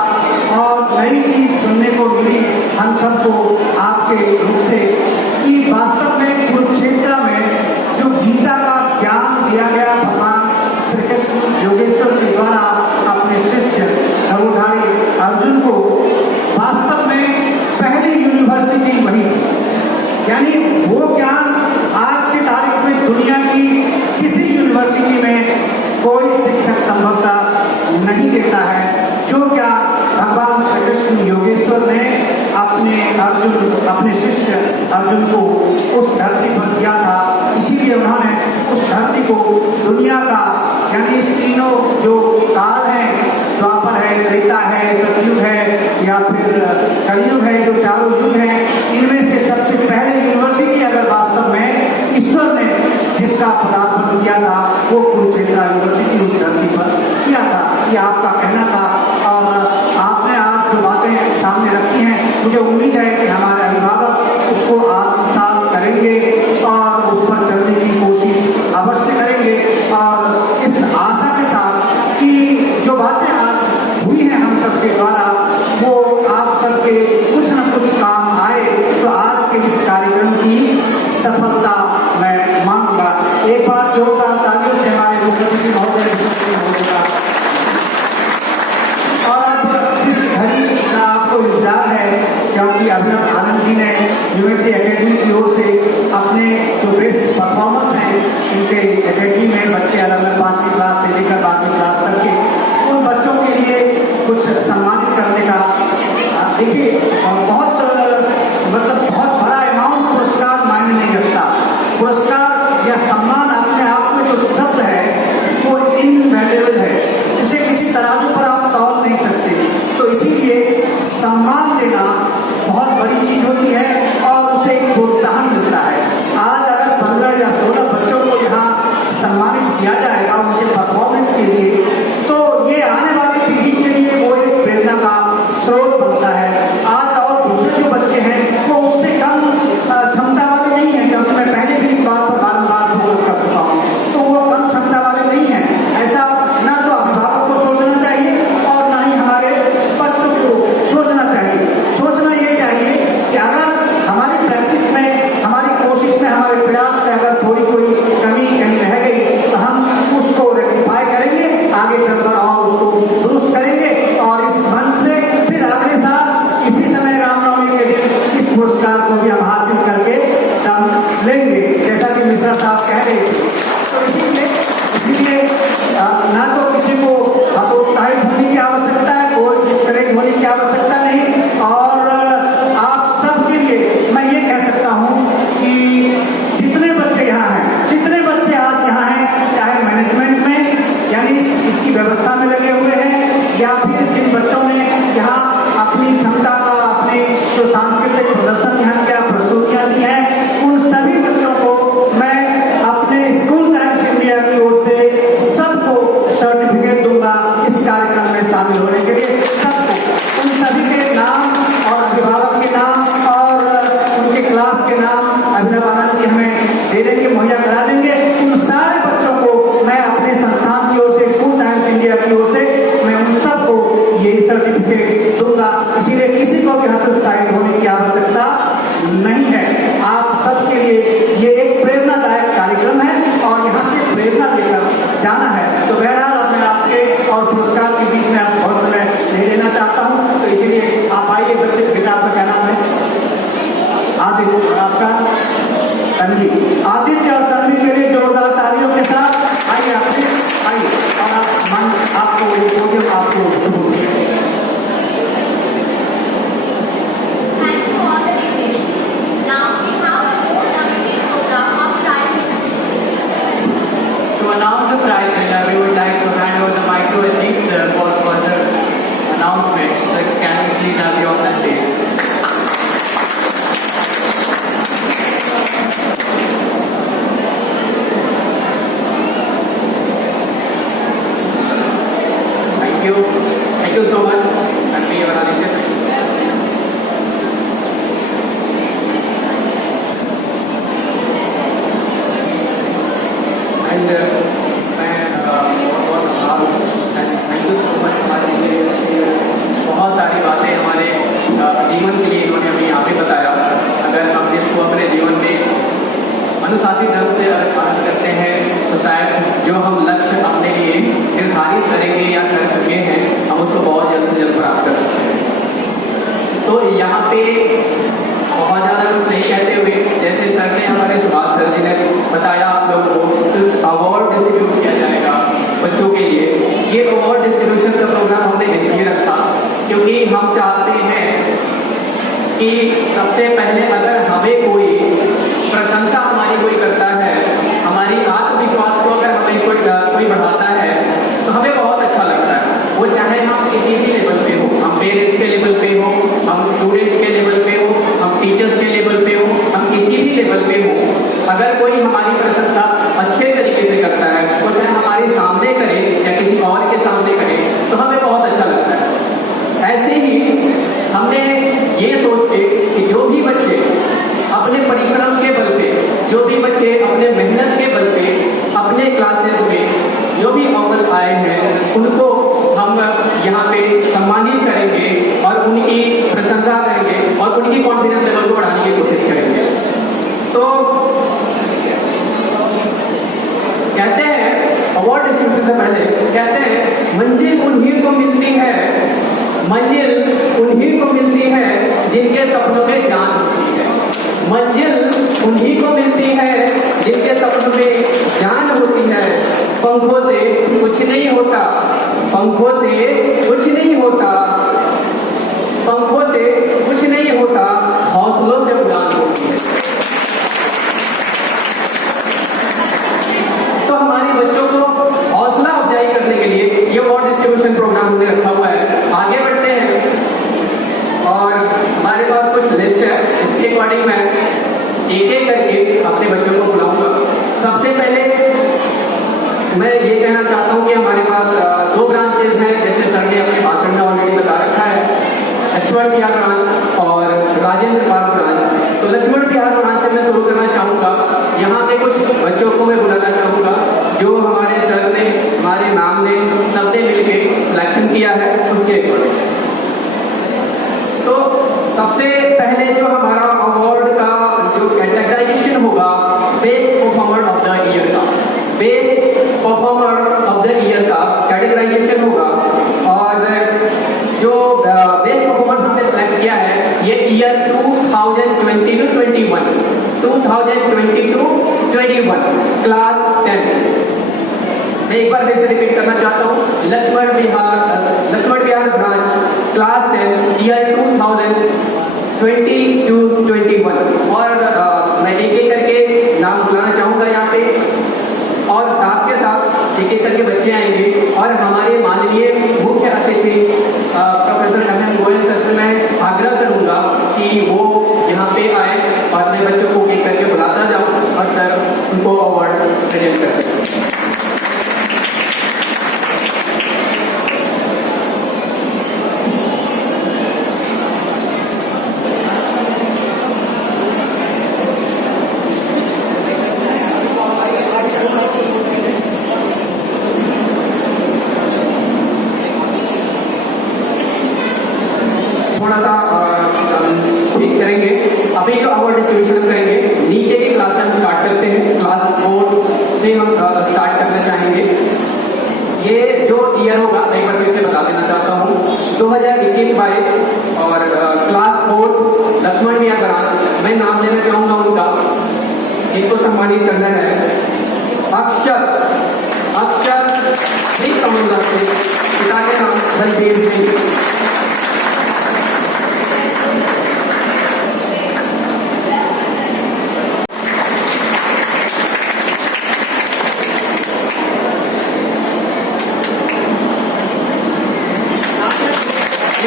और नई चीज सुनने को मिली हम सबको आपके रूप से कि वास्तव में कुरुक्षेत्र में जो गीता का ज्ञान दिया गया भगवान श्री कृष्ण योगेश्वर के द्वारा अपने शिष्य धनुर्धारी अर्जुन को, वास्तव में पहली यूनिवर्सिटी वही थी। यानी वो ज्ञान आज की तारीख में दुनिया की किसी यूनिवर्सिटी में कोई शिक्षक संभवतः नहीं देता है, जो ज्ञान भगवान श्री कृष्ण योगेश्वर ने अपने शिष्य अर्जुन को उस धरती पर दिया था। इसीलिए उन्होंने उस धरती को दुनिया का, यानी इस तीनों जो काल हैं, द्वापर है, त्रेता है, सतयुग है या फिर कलयुग है, जो चारों युग हैं, इनमें से सबसे पहले यूनिवर्सिटी अगर वास्तव में ईश्वर ने जिसका पदार्पण किया था वो कुरुक्षेत्र यूनिवर्सिटी उस धरती पर किया था। ये आपका कहना था और आपने आज जो बातें सामने रखी हैं, मुझे उम्मीद है कि हमारे अभिभावक उसको आत्मसात करेंगे और उस पर चलने की कोशिश अवश्य करेंगे। और इस आशा के साथ कि जो बातें आज हुई हैं हम सबके द्वारा वो आप सबके कुछ न कुछ काम आए, तो आज के इस कार्यक्रम की सफलता मैं मानूंगा। एक बार जोरदार तालियों से हमारे मुख्यमंत्री महोदय होगा। और अब इस घड़ी का आपको इंतजार है क्योंकि अभिनव आनंद जी ने यूनिवर्सिटी एकेडमी की ओर से अपने जो बेस्ट परफॉर्मेंस हैं इनके एकेडमी में बच्चे अलग अलग 5वीं क्लास से लेकर 12वीं क्लास तक के उन बच्चों के लिए कुछ सम्मानित करने का देखिए बहुत बड़ा अमाउंट पुरस्कार मायने नहीं रखता। पुरस्कार या सम्मान अपने आप में जो शब्द है वो इनवैल्यूएबल है, उसे किसी तराजू पर आप तौल नहीं सकते। तो इसीलिए सम्मान देना बहुत बड़ी चीज होती है और उसे एक प्रोत्साहन मिलता है। अभिनव आनंद जी हमें दे देंगे, मुहैया करा देंगे। उन सारे बच्चों को मैं अपने संस्थान की ओर से, स्कूल टाइम्स इंडिया की ओर से मैं उन सबको ये सर्टिफिकेट दूंगा। इसीलिए किसी को भी हतोत्साहित होने की आवश्यकता नहीं है। आप सबके लिए ये एक प्रेरणादायक कार्यक्रम है और यहाँ से प्रेरणा लेकर जाना है। तो बहरहाल अब मैं आपके और पुरस्कार के बीच में आप बहुत समय नहीं लेना चाहता हूँ, तो इसीलिए आप आइए। बच्चे बेटा आपका क्या नाम है? आदित्य। और आपका? तन्वी। आदित्य और तन्वी के लिए जोरदार तालियों के साथ आइए, आप आइए। और आपको ये पोडियम आपको Thank you all the delegates. Now we have a more dramatic program of prize distribution. To announce the prize winner, we would like to hand over the mic to Ajit sir for further announcement. Sir, can we please have you on the stage? Thank you so much. And we have an and मैं बहुत आभार हूँ and thank you so much हमारे लिए बहुत सारी बातें हमारे जीवन के लिए इन्होंने हमें यहाँ पे बताया। अगर हम इसको अपने जीवन में अनुशासित ढंग से पालन करते हैं तो शायद जो हम लक्ष्य अपने लिए निर्धारित करेंगे या कर चुके हैं हम उसको बहुत जल्द से जल्द प्राप्त कर सकते हैं। तो यहाँ पे बहुत ज़्यादा कुछ नहीं कहते हुए, जैसे सर ने हमारे सुभाष सर जी ने बताया आप लोगों को कुछ अवार्ड डिस्ट्रीब्यूट किया जाएगा बच्चों के लिए। ये अवार्ड डिस्ट्रीब्यूशन का प्रोग्राम हमने इसलिए रखा क्योंकि हम चाहते हैं कि सबसे पहले अगर हमें कोई प्रशंसा हमारी कोई करता है, हमारी आत्मविश्वास को अगर हमें कोई बढ़ाता है तो हमें बहुत अच्छा लगता है। वो चाहे हम किसी भी लेवल पे हो, हम पेरेंट्स के लेवल पे हो, हम स्टूडेंट्स के लेवल पे हो, हम टीचर्स के लेवल पे हो, हम किसी भी लेवल पे हो, अगर कोई हमारी प्रशंसा अच्छे तरीके से करता है, वो चाहे हमारे सामने करे या किसी और के सामने करे, तो हमें बहुत अच्छा लगता है। ऐसे ही हमने ये सोच के कि जो भी बच्चे अपने परिश्रम के बल पे, जो भी बच्चे अपने मेहनत के बल पे अपने क्लासेस में जो भी अव्वल आए हैं उनको हम यहाँ पे सम्मानित करेंगे और उनकी प्रशंसा करेंगे और उनकी कॉन्फिडेंस लेवल को बढ़ाने की कोशिश करेंगे। तो कहते हैं अवार्ड डिस्ट्रीब्यूशन से पहले कहते हैं मंजिल उन्हीं को मिलती है, मंजिल उन्हीं को मिलती है जिनके सपनों में जान होती है। मंजिल उन्हीं को मिलती है जिनके सपनों में जान होती है। पंखों से कुछ नहीं होता, पंखों से कुछ नहीं होता, पंखों से कुछ नहीं होता, हौसलों से उड़ान होती है। तो हमारे बच्चों को हौसला अफजाई करने के लिए ये अवार्ड डिस्ट्रीब्यूशन प्रोग्राम हमने रखा हुआ है। आगे बढ़ते हैं और हमारे पास कुछ लिस्ट है, इसके अकॉर्डिंग मैं एक एक करके अपने बच्चों को बुलाऊंगा। सबसे पहले मैं ये कहना चाहता हूँ कि हमारे पास दो ब्रांचेज हैं, जैसे सर ने अपने भाषण में ऑलरेडी बता रखा है, लक्ष्मण विहार ब्रांच और राजेंद्र पार्क ब्रांच। तो लक्ष्मण विहार ब्रांच से मैं शुरू करना चाहूँगा। यहाँ पे कुछ बच्चों को मैं बुलाना चाहूँगा जो हमारे सर ने, हमारे नाम ने, सबने मिलके सिलेक्शन किया है उसके अकॉर्डिंग। तो सबसे पहले जो हमारा अवार्ड का जो कैटेगराइजेशन होगा best performer of the year का, best performer of the year का कैटेगराइजेशन होगा। और जो बेस्ट परफॉर्मर हमने सेलेक्ट किया है ये ईयर 2020 to 21, 2020 to 21 क्लास 10। मैं एक बार फिर से रिपीट करना चाहता हूँ, लक्ष्मण विहार ब्रांच क्लास 10 ईयर 2020 to 21। और मैं एक एक करके नाम बुलाना चाहूँगा यहाँ पे और साथ के साथ एक एक करके बच्चे आएंगे और हमारे माननीय मुख्य अतिथि प्रोफेसर एम गोयल सर से मैं आग्रह करूँगा कि वो यहाँ पे आए और मैं बच्चों को एक एक करके बुलाता जाऊँ और सर उनको अवार्ड प्रेजेंट करते हैं। इनको सम्मानित करना है। अक्षर अक्षर प्लीज कमेंट करते हैं। पिता के नाम बलदेव सिंह।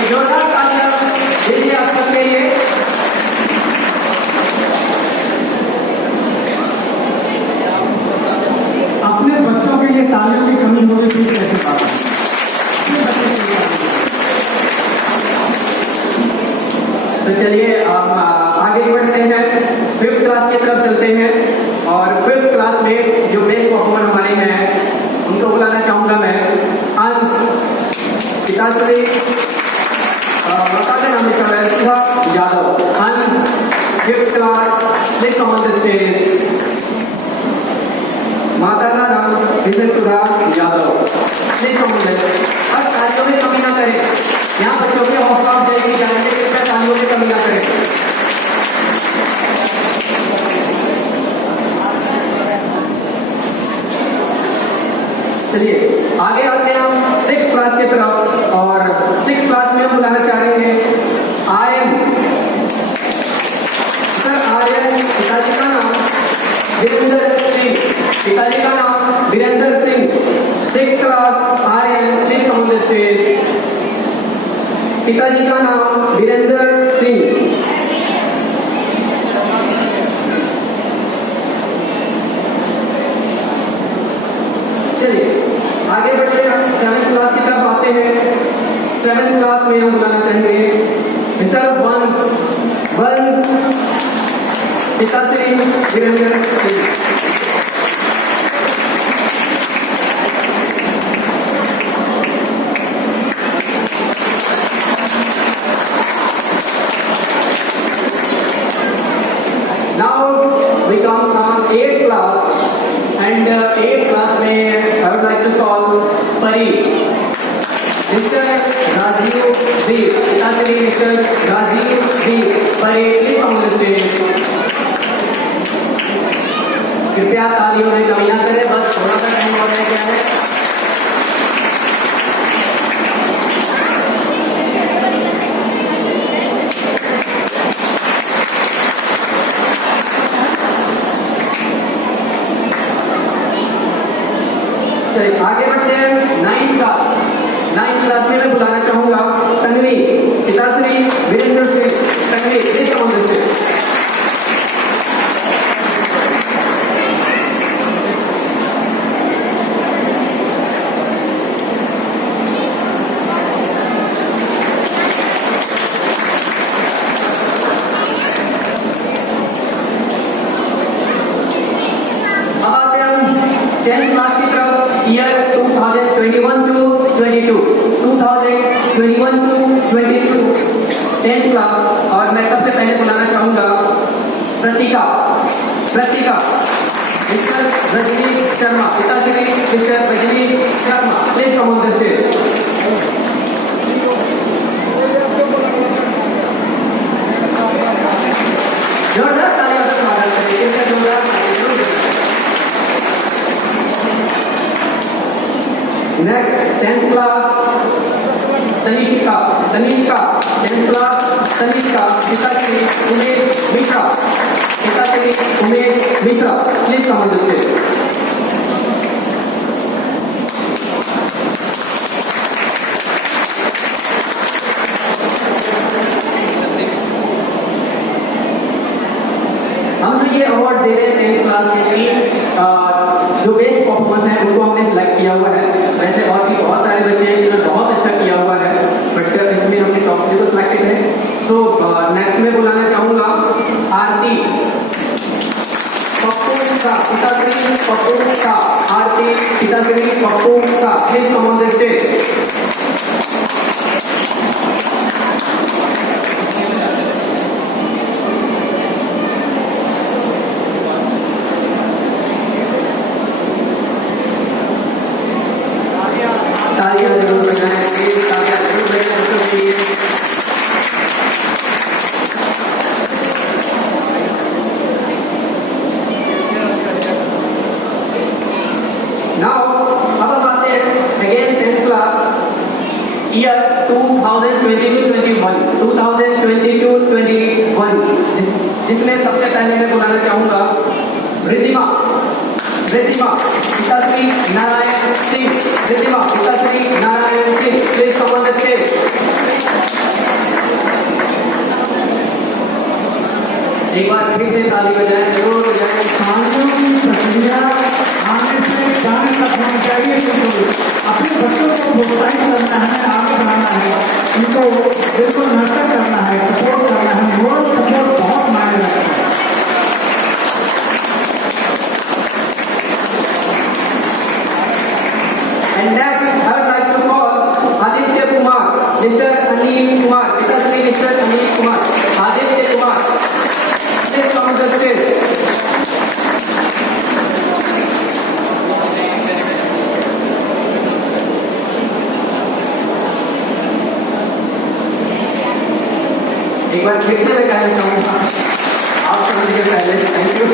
जोरदार तालियां दीजिए आप सबके लिए। अपने बच्चों के लिए तालियों की कमी होगी तो कैसे बात है? तो चलिए आप आगे बढ़ते हैं, 5th क्लास की तरफ चलते हैं। और 5th क्लास में जो बेस्ट परफॉर्मर हमारे हैं उनको बुलाना चाहूंगा मैं। अंश पिताश्री माता का नाम लिखा है सुधा यादव। अंश 5th class, please come on the stage. माता का नाम Mrs Sudha Yadav, please come on the stage. और तालियों में कमी ना करें, यहाँ बच्चों के हौसला अफजाई जाएंगे, कृपया तालियों में कमी ना करें। चलिए आगे आते हैं हम 6th क्लास की तरफ। और 6th क्लास में हम बुलाना चाह रहे हैं आर्यन। सर आर्यन, पिताजी का नाम वीरेंद्र सिंह। पिताजी का नाम Virendra Singh. 6th class Aryan, please come on the stage. पिताजी का नाम वीरेंद्र सिंह। चलिए आगे बढ़ते हैं, हम 7th क्लास की तरफ आते हैं। 7th क्लास में हम बुलाना चाहेंगे मिस्टर वंश पिताश्री Virendra Singh. Now we come from 8th class, and 8th class में I would like to call Pari, Mr. Rajiv B. पिताश्री Mr. Rajiv B. Pari, please come on the stage. कृपया तालियों में कमी ना करें, बस थोड़ा सा टाइम और रह गया है। आगे बढ़ते हैं 9th क्लास। 9th क्लास में मैं बुलाना चाहूंगा तन्वी, पिताश्री Virendra Singh. Tanvi, please come on the stage. अब आते हैं हम 10th क्लास की तरफ। Year 2021 to 22, 2021 to 22, 10th class. और मैं सबसे पहले बुलाना चाहूंगा प्रतीका मिस्टर रजनीश शर्मा। पिताश्री mister Rajnish Sharma, please come on the stage. जोरदार तालियों से स्वागत करें। जोरदार next 10th class Tanishka 10th class Tanishka. पिताश्री उमेश मिश्रा। पिताश्री Umesh Mishra, please come on the stage. हम जो ये अवार्ड दे रहे हैं 10th क्लास के लिए, जो बेस्ट परफॉर्मेंस है उनको हमने सिलेक्ट किया हुआ है। वैसे और भी बहुत सारे बच्चे हैं जिन्होंने बहुत अच्छा किया हुआ है, बट इसमें हमने टॉप 3 को सिलेक्टेड है। सो नेक्स्ट में बुलाना चाहूंगा आरती पप्पू का। पिताश्री पप्पू का। आरती पिताश्री पप्पू का, please come on the stage. तालियां जरूर बजाएं, तालियां जरूर बजाएं। ईयर 2022-21 जिसमें सबसे पहले मैं बुलाना चाहूंगा रिद्धिमा पिताश्री नारायण सिंह। रिद्धिमा पिताश्री Narayan Singh, please come on the stage. एक बार फिर से ताली बजाएं, जरूर बजाएं। छात्रों की प्रक्रिया आने से जाने तक होनी चाहिए, क्योंकि अपने बच्चों को प्रोत्साहित करना है, आगे बढ़ाना है, उनको बिल्कुल नर्चर करना है, सपोर्ट करना है। मोरल सपोर्ट बहुत मायने रखता है। And next, I would like to call Aditya Kumar, Mr. Anil Kumar, पिताश्री Mr. Anil Kumar, Aditya Kumar, please come on the stage. एक बार फिर से मैं कहना चाहूंगा, आप समझिए पहले, थैंक यू।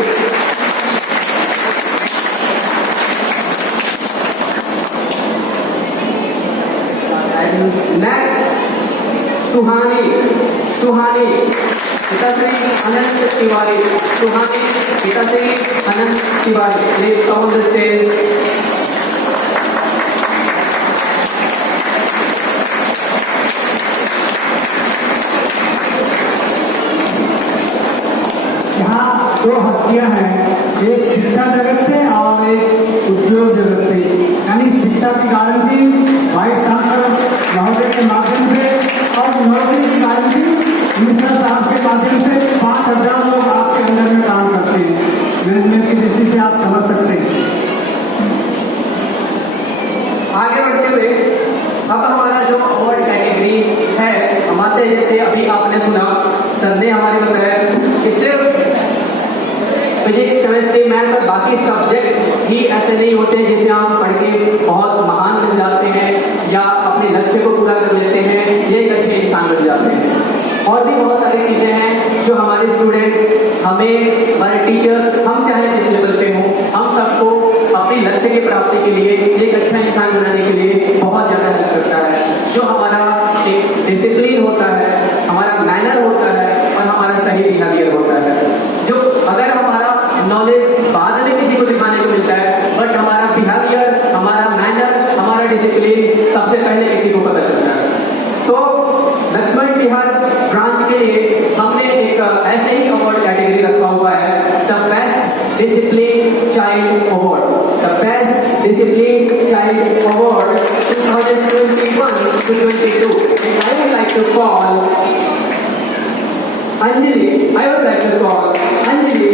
नेक्स्ट सुहानी पिताश्री अनंत तिवारी। सुहानी पिताश्री Anant Tiwari, please come on the stage. यहाँ दो हस्तियां हैं, एक शिक्षा जगत से और एक उद्योग जगत से। यानी शिक्षा की गारंटी वाइस चांसलर महोदय के माध्यम से और नौकरी की गारंटी मिश्रा साहब के माध्यम से 5,000 लोग आपके अंदर में काम करते हैं। मैनेजमेंट की दृष्टि से आप समझ सकते हैं। आगे बढ़ते हुए अब हमारा जो अवार्ड कैटेगरी है, हमारे जैसे अभी आपने सुना, सर ने हमारे बताया कि सिर्फ फिजिक्स केमिस्ट्री मैथ और बाकी सब्जेक्ट ही ऐसे नहीं होते जिसे हम पढ़ के बहुत महान बन जाते हैं या अपने लक्ष्य को पूरा कर लेते हैं, ये एक अच्छे इंसान बन जाते हैं। और भी बहुत सारी चीजें हैं जो हमारे स्टूडेंट्स, हमें, हमारे टीचर्स, हम चाहे जिस लेवल पे हों, हम सबको अपनी लक्ष्य की प्राप्ति के लिए, एक अच्छा इंसान बनाने के लिए बहुत ज्यादा हेल्प करता है। जो हमारा एक डिसिप्लिन होता है, हमारा मैनर होता है और हमारा सही बिहेवियर होता है। जो अगर हमारा नॉलेज बाद में किसी को दिखाने को मिलता है, बट हमारा बिहेवियर, हमारा मैनर, हमारा डिसिप्लिन सबसे पहले किसी को पता चलता है। तो लक्ष्मण बिहार ब्रांच के लिए हमने एक ऐसे ही अवार्ड कैटेगरी रखा हुआ है, the best discipline child award. The best discipline child award 2021-22। And I would like to call Anjali.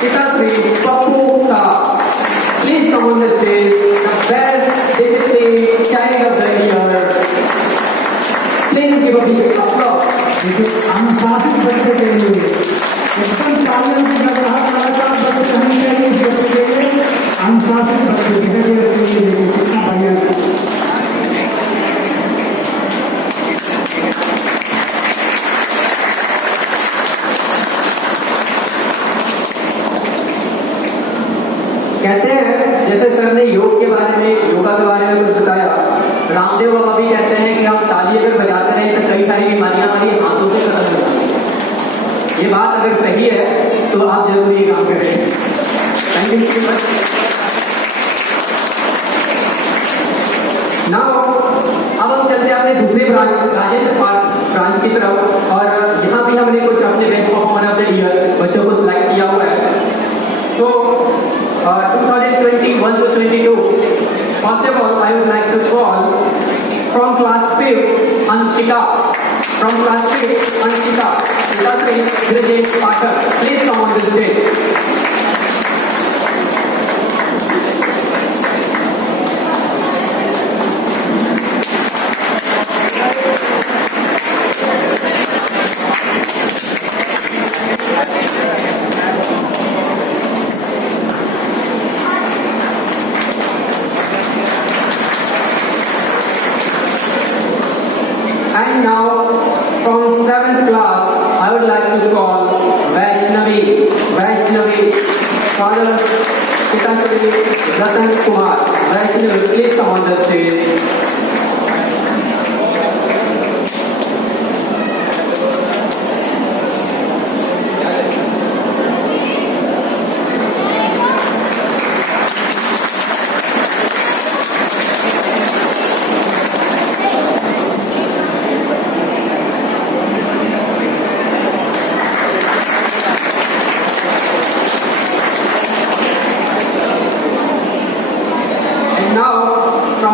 पिताश्री पप्पू साहब, please come on the stage. The best discipline child of the year, please give a big applause. अनुशासित बच्चे के लिए एकदम पालन की कलाकार बच्चे होने चाहिए। इस बच्चे के लिए अनुशासित बच्चे बिहेवियर के लिए कितना बढ़िया है। कहते हैं, जैसे सर ने योग के बारे में, योगा के बारे में कुछ बताया, रामदेव बाबा भी कहते हैं कि हम ताली अगर बजाते रहें तो कई सारी बीमारियां हमारी हाथों से खत्म हो जाती हैं। ये बात अगर सही है तो आप जरूर ये काम करें। Thank you so much. Now अब हम चलते हैं अपने दूसरे ब्रांच, राजेंद्र पार्क ब्रांच की तरफ, और यहाँ भी हमने कुछ अपने best performer of the year बच्चों को सिलेक्ट किया हुआ है। तो 2021-22, first of all, I would like to call from class 5th, Anshika. From class 5th, Anshika. Pitatri Graduate Pathak. Please come on the stage. And now, from 7th class, I would like to call Vaishnavi. Father Pitatri Ratan Kumar. Vaishnavi, please come on the stage.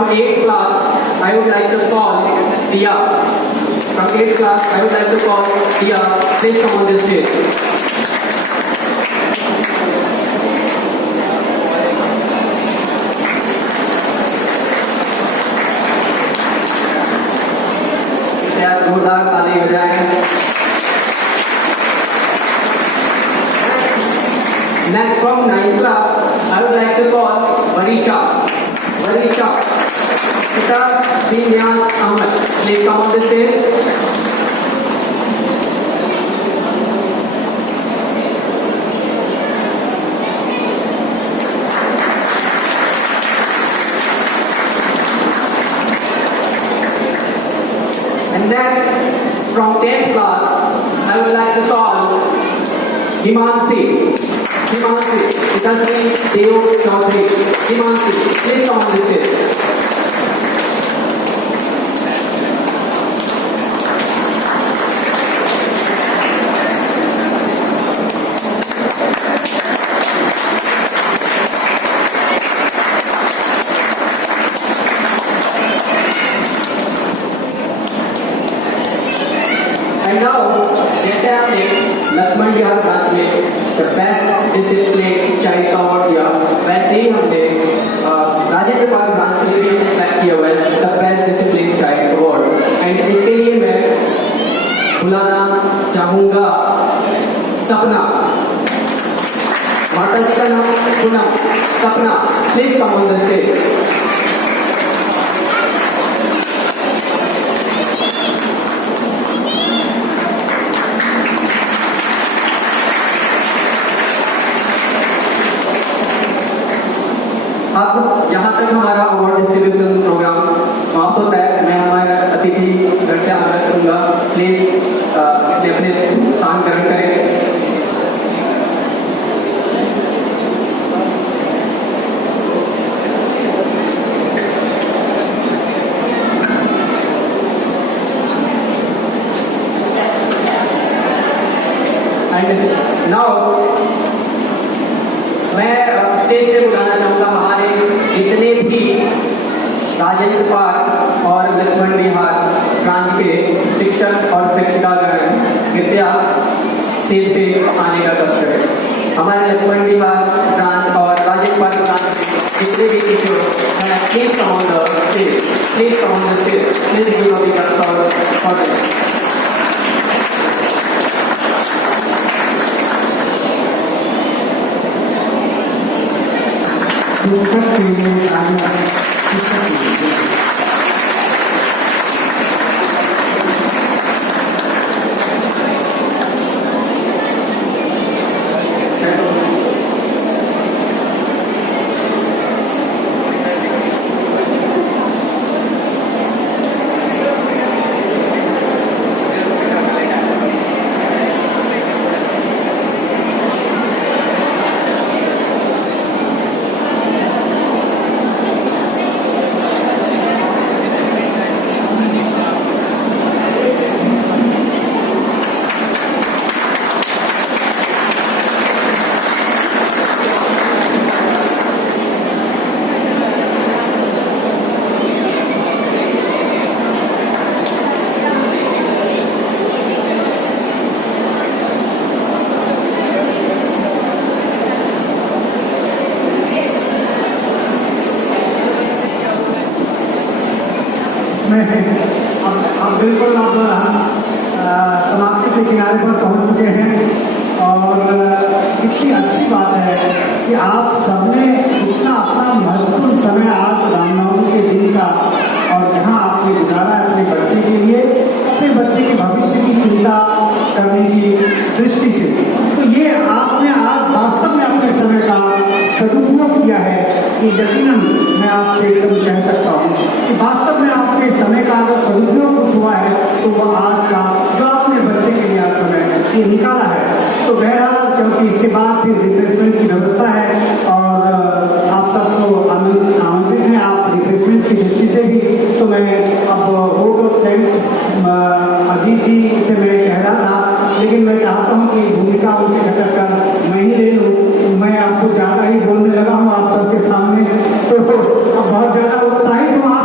From 8th class, I would like to call Dia. From 8th class, I would like to call Dia. Please come on this stage. जोरदार ताली बजाएं। Next from 9th class, I would like to call Varisha. Varisha, Sita Binyas Ahmed. Please come on the stage. And next, from 10th class, I would like to call Himansi. Himansi, Himansi Deo Chaudhary. Himansi, please come on the stage. And now, जैसे आपने लक्ष्मण विहार branch में the best discipline child का award दिया, वैसे ही हमने Rajendra park branch के लिए select किया हुआ है the best discipline child award. And इसके लिए मैं बुलाना चाहूंगा सपना। माता जी का नाम सुना, सपना, please come on the stage. अब यहाँ तक हमारा अवार्ड डिस्ट्रीब्यूशन प्रोग्राम समाप्त होता है। मैं हमारे अतिथि घर से आग्रह करूंगा, प्लीज अपने अपने स्थान ग्रहण करें। एंड नाउ मैं स्टेज पे बुलाना चाहूंगा हमारे जितने भी राजेंद्र पार्क और लक्ष्मण विहार ब्रांच के शिक्षक और शिक्षिकागण, कृपया स्टेज पे आने का कष्ट करें। हमारे लक्ष्मण विहार ब्रांच और राजेंद्र पार्क ब्रांच के जितने भी टीचर हैं, please come on the stage, please come on the stage, please give a big applause for them. शिक्षक के लिए आने वाले शिक्षक के लिए अब बिल्कुल अब समाप्ति के किनारे पर पहुंच चुके हैं और इतनी अच्छी बात है कि आप सबने इतना अपना महत्वपूर्ण समय आज रामनवमी के दिन का और जहां आपने गुजारा है अपने बच्चे के लिए, अपने बच्चे के भविष्य की चिंता करने की दृष्टि से, तो ये आपने आज वास्तव में अपने समय का सदुपयोग किया है। कि यकीनन मैं आपसे एकदम कह सकता हूँ कि वास्तव में आपके समय का अगर सदुपयोग कुछ हुआ है तो वह आज का जो आपने बच्चे के लिए आज समय ये निकाला है। तो बहरहाल क्योंकि इसके बाद फिर रिफ्रेशमेंट की व्यवस्था है और आप सबको आमंत्रित हैं, आप रिफ्रेशमेंट की दृष्टि से भी, तो मैं अब वोट ऑफ थैंक्स अजीत जी से मैं कह रहा था, लेकिन मैं चाहता हूँ कि भूमिका उनकी घटक कर मैं ही ले लूँ। मैं आपको ज़्यादा ही बोलने लगा हूँ आप सबके सामने, तो अब बहुत ज़्यादा उत्साहित हूँ।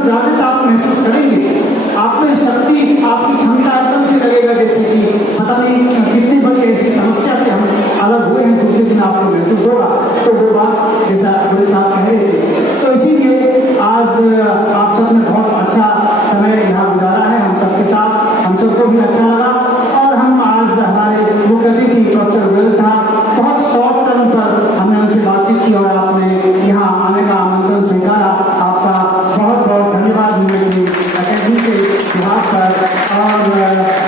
जब जागृत आप महसूस करेंगे, आप में शक्ति, आपकी क्षमता एकदम से लगेगा जैसे कि पता नहीं कितनी बड़ी ऐसी समस्या से हम अलग हुए हैं, दूसरे दिन आपको महसूस होगा। तो वो बात जैसा गुरु साहब कह रहे थे, तो इसीलिए आज आप सब ने बहुत अच्छा समय यहाँ गुजारा है हम सबके साथ, हम सबको भी अच्छा लगा। और हम आज हमारे मुख्य अतिथि प्रोफेसर गोयल साहब बहुत शॉर्ट टर्म पर हमने उनसे बातचीत की और आपने यहाँ आने का आमंत्रण स्वीकारा। आपका बहुत बहुत धन्यवाद यूनिवर्सिटी अकेडमी के विभाग पर। और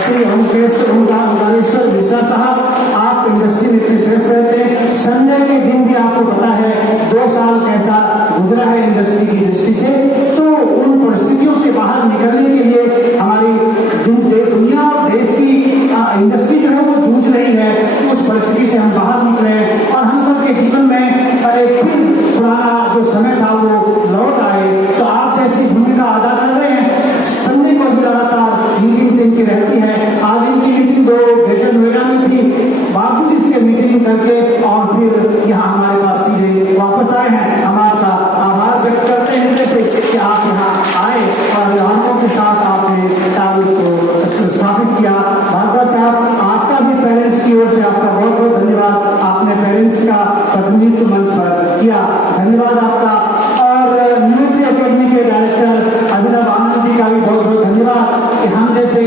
श्री ओंकारेश्वर मिश्रा साहब, आप इंडस्ट्री में इतने व्यस्त रहते हैं, संडे के दिन भी आपको पता है 2 साल कैसा गुजरा है इंडस्ट्री की दृष्टि से, तो उन परिस्थितियों से बाहर निकलने के लिए हमारी दुनिया और देश की इंडस्ट्री जो है वो जूझ रही है, उस परिस्थिति से हम बाहर निकले और हम सबके जीवन में एक फिर पुराना जो समय था वो लौट आए। तो आप जैसी भूमिका अदा कर रहे हैं, संडे को भी लगातार मीटिंग से इनकी रहती है। आज इनकी मीटिंग 2 ग्रेटर नोएडा में थी, बावजूद इसके मीटिंग करके और फिर यहाँ हमारे पास सीधे वापस आए हैं। हम आपका आभार व्यक्त करते हैं जैसे कि आप यहाँ आए और अभिभावकों के साथ आपने तारीख को स्थापित किया। भार्गव साहब, आपका भी पेरेंट्स की ओर से आपका बहुत बहुत धन्यवाद, आपने पेरेंट्स का प्रतिनिधित्व मंच पर किया, धन्यवाद आपका। और यूनिवर्सिटी अकेडमी के डायरेक्टर अभिनव आनंद जी का भी बहुत बहुत धन्यवाद कि हम जैसे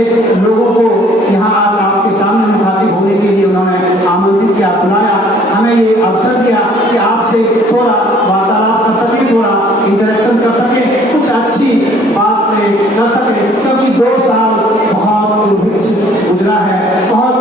लोगों को यहाँ आज आपके सामने मुखातिब होने के लिए उन्होंने आमंत्रित किया, बुलाया, हमें ये अवसर दिया कि आपसे थोड़ा वार्तालाप कर सके, थोड़ा इंटरेक्शन कर सके, कुछ अच्छी बातें कर सके, क्योंकि 2 साल बहुत दुर्भिक्ष गुजरा है, बहुत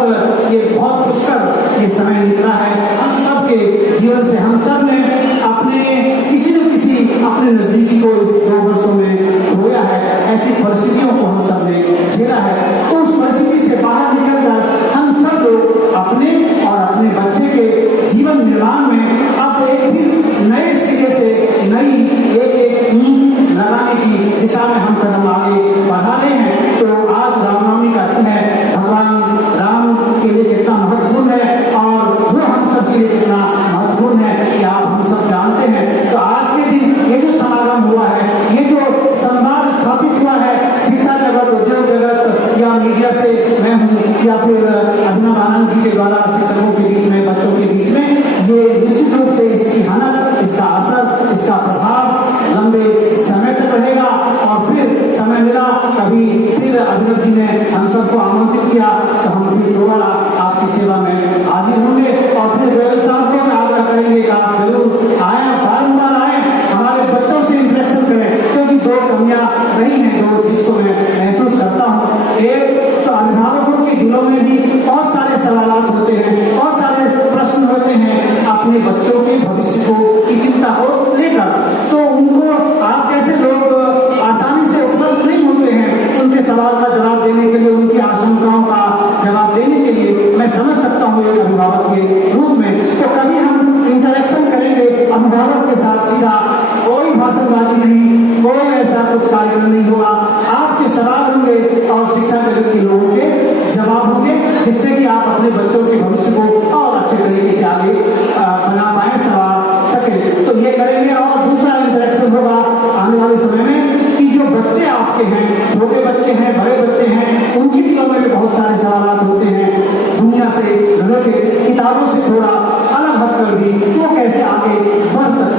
दुष्कर ये समय निकला है हम सबके जीवन से। हम सब ने अपने किसी न किसी अपने नजदीकी को इस 2 वर्षों में खोया है, ऐसी परिस्थितियों को हम सब ने झेला है। तो उस परिस्थिति से बाहर निकलकर हम सब लोग अपने और अपने बच्चे के जीवन निर्माण में अब एक फिर नए सिरे से नई एक नींव लगाने की दिशा में हम कदम आगे बढ़ा रहे हैं। तो आज रामनवमी का दिन है, भगवान राम के लिए कितना महत्वपूर्ण है और वो हम सब के लिए कितना महत्वपूर्ण है कि आप हम सब जानते हैं। तो आज के दिन ये जो समागम हुआ है, ये जो संवाद स्थापित हुआ है शिक्षा जगत, उद्योग जगत या मीडिया से मैं हूँ या फिर अभिनव आनंद जी के द्वारा शिक्षकों के बीच में, बच्चों के बीच में, ये निश्चित रूप से इसकी हनक, इसका असर, इसका प्रभाव लंबे समय तक रहेगा। और फिर समय मिला कभी फिर अभिनव जी ने हम सबको आमंत्रित किया तो हम फिर दोबारा आपकी सेवा में हाजिर होंगे। और फिर गोयल साहब को मैं आग्रह करेंगे कि आप जरूर आए, बारम्बार आए, हमारे बच्चों से इंटरेक्शन करें, क्योंकि 2 कमियां रही हैं जो जिसको मैं महसूस करता हूँ। एक तो अभिभावकों के दिलों में भी बहुत सारे सवालात होते हैं, बहुत सारे प्रश्न होते हैं अपने बच्चों के भविष्य को की चिंता को लेकर। तो उनको आप जैसे लोग आसानी से उपलब्ध नहीं होते हैं उनके सवाल का जवाब देने के लिए, उनकी आशंकाओं का जवाब देने के लिए। मैं समझ सकता हूँ एक अभिभावक के रूप में। तो कभी हम इंटरेक्शन करेंगे अभिभावक के साथ सीधा, कोई भाषणबाजी नहीं, कोई ऐसा कुछ कार्यक्रम नहीं होगा, आपके सवाल होंगे और शिक्षा जगत के लोगों के जवाब होंगे, जिससे कि आप अपने बच्चों के भविष्य को और अच्छे तरीके से आगे बना पाए, सवाल सके। तो ये करेंगे। और दूसरा इंटरेक्शन होगा आने वाले समय में कि जो बच्चे आपके हैं, छोटे बच्चे हैं, बड़े बच्चे हैं, उनके दिलों में भी बहुत सारे सवाल होते हैं दुनिया से रिलेटेड, किताबों से थोड़ा अलग हटकर भी वो कैसे आगे बढ़ सकते